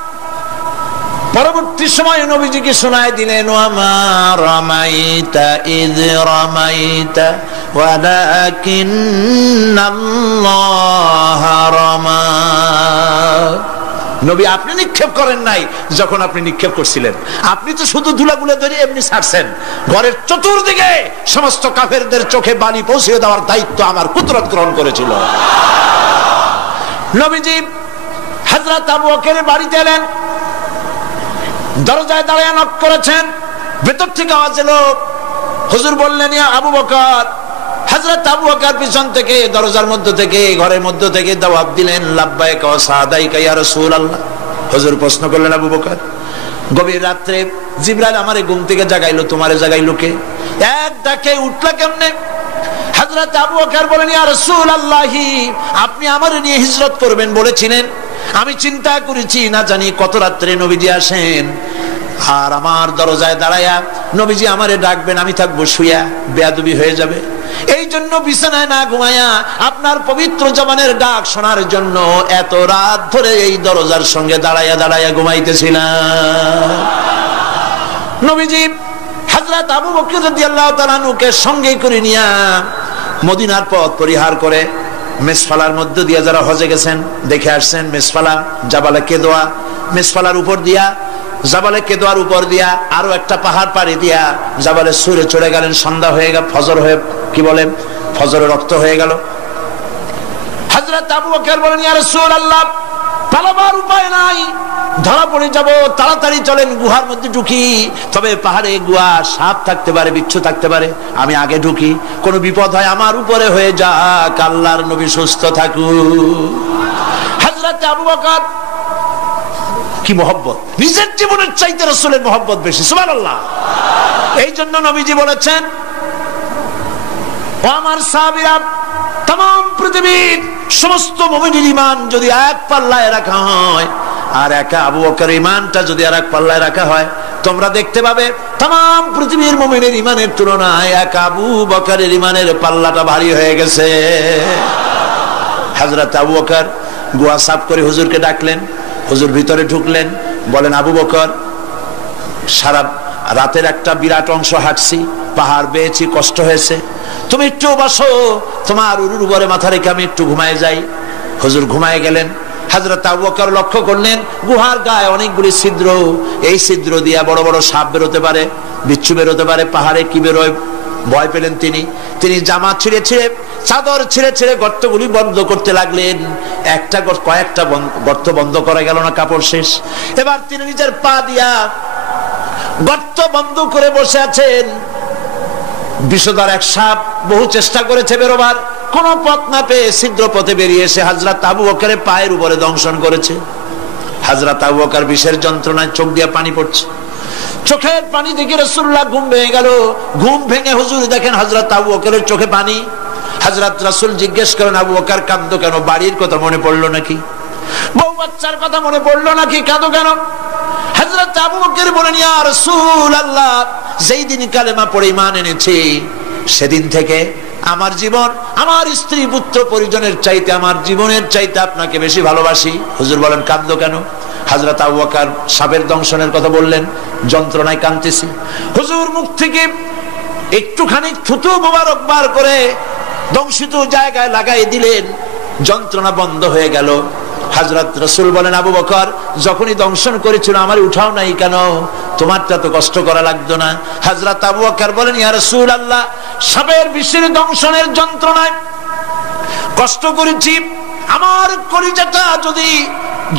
পরবর্তী সময় নবীজিকে শোনায় দিলেন, ওয়ামা রামাইতা ইয রামাইতা ওয়ালাকিন্নাল্লাহ রামা। নবী আপনি নিক্ষেপ করেন নাই, যখন আপনি নিক্ষেপ করছিলেন আপনি তো শুধু ধুলাগুলো ধরে এমনি ছাড়ছেন। ঘরের চতুর্দিকে সমস্ত কাফেরদের চোখে বালি পৌঁছে দেওয়ার দায়িত্ব আমার কুদরত গ্রহণ করেছিল। নবীজি হযরত আবু বকরের বাড়িতে এলেন, দরজায় দাঁড়িয়ে নক করেছেন, ভেতর থেকে আওয়াজ এলো। হুজুর বললেন, ইয়া আবু বকর। হযরত আবু বকর পিছন থেকে দরজার মধ্য থেকে ঘরের মধ্য থেকে জবাব দিলেন, লাব্বাইকা ওয়া সাদাইকা ইয়া রাসূলুল্লাহ। হুজুর প্রশ্ন করলেন, আবু বকর, গভীর রাত্রে জিবরাইল আমারে ঘুম থেকে জাগাইলো, তোমারে জাগাইলো কে? এক ডাকে উঠলা কেমনে? হযরত আবু বকর বলেন, ইয়া রাসূলুল্লাহ, আপনি আমারে নিয়ে হিজরত করবেন বলেছিলেন, আমি চিন্তা করেছি না জানি কত রাত্রে নবীজি আসেন, আর আমার দরজায় দাঁড়ায়া নবীজি আমারে ডাকবেন, আমি থাকবো শুয়া, বেয়াদবি হয়ে যাবে। এই জন্য বিছানায় না ঘুমায়া আপনার পবিত্র জবানের ডাক শোনার জন্য এত রাত ধরে এই দরজার সঙ্গে দাঁড়ায়া দাঁড়ায়া ঘুমাইতেছিলাম। নবীজি হযরত আবু বকর রাদিয়াল্লাহু তাআলা আনহুকে সঙ্গে করে নিয়া মদিনার পথ পরিহার করে মেসফালার মধ্য দিয়ে যারা হজে গেছেন দেখে আসছেন, মেসফালা জাবালে কেদোয়া, মেসফালার উপর দিয়া জাবালে কেদোয়ার উপর দিয়া আরো একটা পাহাড় পাড়ি দিয়া জাবালে সুরে চড়ে গেলেন। সন্ধ্যা হয়ে গেল, ফজর হয়ে কি বলে ফজরের রক্ত হয়ে গেল। হযরত আবু বকর বলেন, ইয়া রাসূলুল্লাহ, পালাবার উপায় নাই, ধরা পড়ে যাব, তাড়াতাড়ি চলেন গুহার মধ্যে ঢুকি। তবে পাহাড়ে গুহা, সাপ থাকতে পারে, বিচ্ছু থাকতে পারে, আমি আগে ঢুকি, কোনো বিপদ হয় আমার উপরে হয়ে যাক, আল্লাহর নবী সুস্থ থাকুক। হযরত আবু বকর কি মহব্বত, নিজের জীবনের চাইতে রাসূলের মহব্বত বেশি, সুবহানাল্লাহ। এই জন্য নবীজি বলেছেন, ও আমার সাহাবীরা, तमाम পৃথিবীর সমস্ত মুমিনের ঈমান যদি এক পাল্লায় রাখা হয়, আর একা আবু বকরের ঈমানটা যদি আর এক পাল্লায় রাখা হয়, তোমরা দেখতে পাবে तमाम পৃথিবীর মুমিনের ঈমানের তুলনায় একা আবু বকরের ঈমানের পাল্লাটা ভারী হয়ে গেছে। হযরত আবু বকর গুহা সাফ করে হুজুরকে ডাকলেন, হুজুর ভিতরে ঢুকলেন, বলেন, আবু বকর, সারা রাতের একটা বিরাট অংশ হাঁটছি, পাহাড় বেয়েছি, কষ্ট হয়েছে, তুমি একটু বসো, তোমার উরুর উপরে মাথা রেখে আমি একটু ঘুমায় যাই। হুজুর ঘুমায় গেলেন। হযরত আবু বকর লক্ষ্য করলেন গুহার গায়ে অনেকগুলি ছিদ্র, এই ছিদ্র দিয়া বড় বড় সাপ বেরোতে পারে, বিচ্ছু বেরোতে পারে, পাহাড়ে কি বেরোয় ভয় পেলেন তিনি জামা ছিঁড়ে ছিঁড়ে, চাদর ছিঁড়ে ছিঁড়ে গর্তগুলি বন্ধ করতে লাগলেন। কয়েকটা গর্ত বন্ধ করা গেল না, কাপড় শেষ। এবার তিনি নিজের পা দিয়া গর্ত বন্ধ করে বসে আছেন। বিষধর এক সাপ বহু চেষ্টা করেছে বেরোবার, কোন পথ না পেয়ে ছিদ্র পথে বেরিয়ে এসে হযরত আবু বকরের পায়ের উপরে দংশন করেছে। হযরত আবু বকর বিষের যন্ত্রণায় চোখ দিয়ে পানি পড়ছে, চোখের পানি দেখে রাসূলুল্লাহ ঘুম ভেঙে গেল। ঘুম ভেঙে হুজুর দেখেন হযরত আবু বকরের চোখে পানি। হযরত রাসূল জিজ্ঞেস করেন, আবু বকর কাঁদো কেন? বাড়ির কথা মনে পড়লো নাকি? বউ বাচ্চার কথা মনে পড়লো নাকি? কাঁদো কেন? হযরত আবু বকর বলেন, ইয়া রাসূলুল্লাহ, যেই দিন কালেমা পড়ে ঈমান এনেছি, সেদিন থেকে আমার জীবন, আমার স্ত্রী পুত্র পরিজনের চাইতে, আমার জীবনের চাইতে আপনাকে বেশি ভালোবাসি। হুজুর বলেন, কাঁদো কেন? হযরত আবু বকর সাপের দংশনের কথা বললেন, যন্ত্রণায় কাঁদতেছি। হুজুর মুখ থেকে একটুখানি থুতু মোবারক বার করে দংশিত জায়গায় লাগাই দিলেন, যন্ত্রণা বন্ধ হয়ে গেল। হযরত রাসূল বলেন, আবু বকর, যখনই দংশন করেছিল আমার উঠাও নাই কেন? তোমারটা তো কষ্ট করা লাগতো না। হযরত আবু বকর বলেন, ইয়া রাসূলুল্লাহ, সাপের বিষের দংশনের যন্ত্রণায় কষ্ট করেছি, আমার কলিজাটা যদি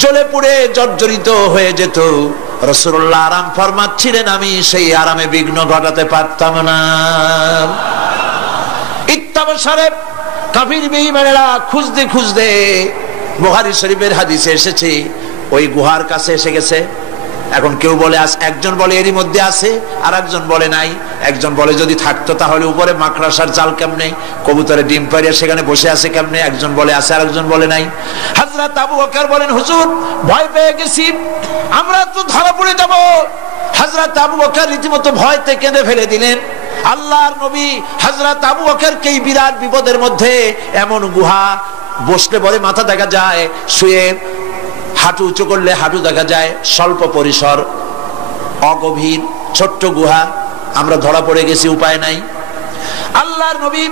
জ্বলে পুড়ে জর্জরিত হয়ে যেত, রাসূলুল্লাহ আরাম ফরমাচ্ছিলেন, আমি সেই আরামে বিঘ্ন ঘটাতে পারতাম না। ইত্তাবসারে কাফির বেঈমানেরা খুঁজতে খুঁজতে, বুখারী শরীফের হাদিসে এসেছে, ওই গুহার কাছে এসে গেছে। এখন কেউ বলে একজন বলে এরই মধ্যে আছে, আর একজন বলে নাই। একজন বলে যদি থাকতো তাহলে উপরে মাকড়াসার জাল কেমনে, কবুতরের ডিম পাড়িয়ে সেখানে বসে আছে কেমনে? একজন বলে আছে, আর একজন বলে নাই। হযরত আবু বকর বলেন, হুজুর ভয় পেয়ে গেছি, আমরা তো ধরা পড়ে যাব। হযরত আবু বকর রীতিমতো ভয়তে কেঁদে ফেলে দিলেন। আল্লাহর নবী হযরত আবু বকরকে এই বিরাট বিপদের মধ্যে, এমন গুহা, বসলে পরে মাথা দেখা যায়, শুয়ে হাঁটু উঁচু করলে হাঁটু দেখা যায়, স্বল্প পরিসর, অগভীর ছোট্ট গুহা, আমরা ধরা পড়ে গেছি, উপায় নাই। আল্লাহর নবী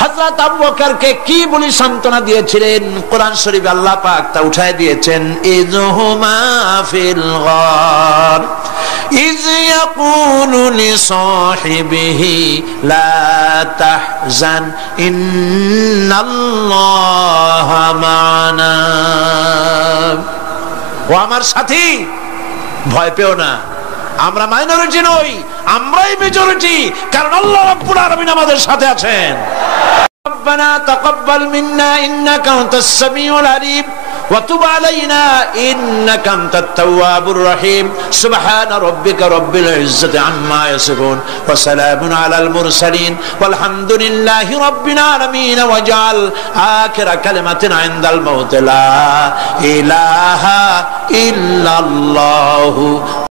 হযরত আবু বকরকে কি বলে সান্ত্বনা দিয়েছিলেন, কোরআন শরীফে আল্লাহ পাক তা উঠায় দিয়েছেন। ইযহুমা ফিল গার ইয ইয়াকুলু লিসাহিবিহি লা তাহজান ইন্নাল্লাহা মা'না। ও আমার সাথী, ভয় পেও না, আমরা মাইনরিটি নই, আমরাই মেজরিটি, কারণ আল্লাহ রাব্বুল আলামিন আমাদের সাথে আছেন। ربنا تقبل منا إنك أنت السميع العليم وتب علينا إنك أنت التواب الرحيم سبحان ربك رب العزة عما يصفون وسلام على المرسلين والحمد لله رب العالمين واجعل آخر كلمة عند الموت لا إله إلا الله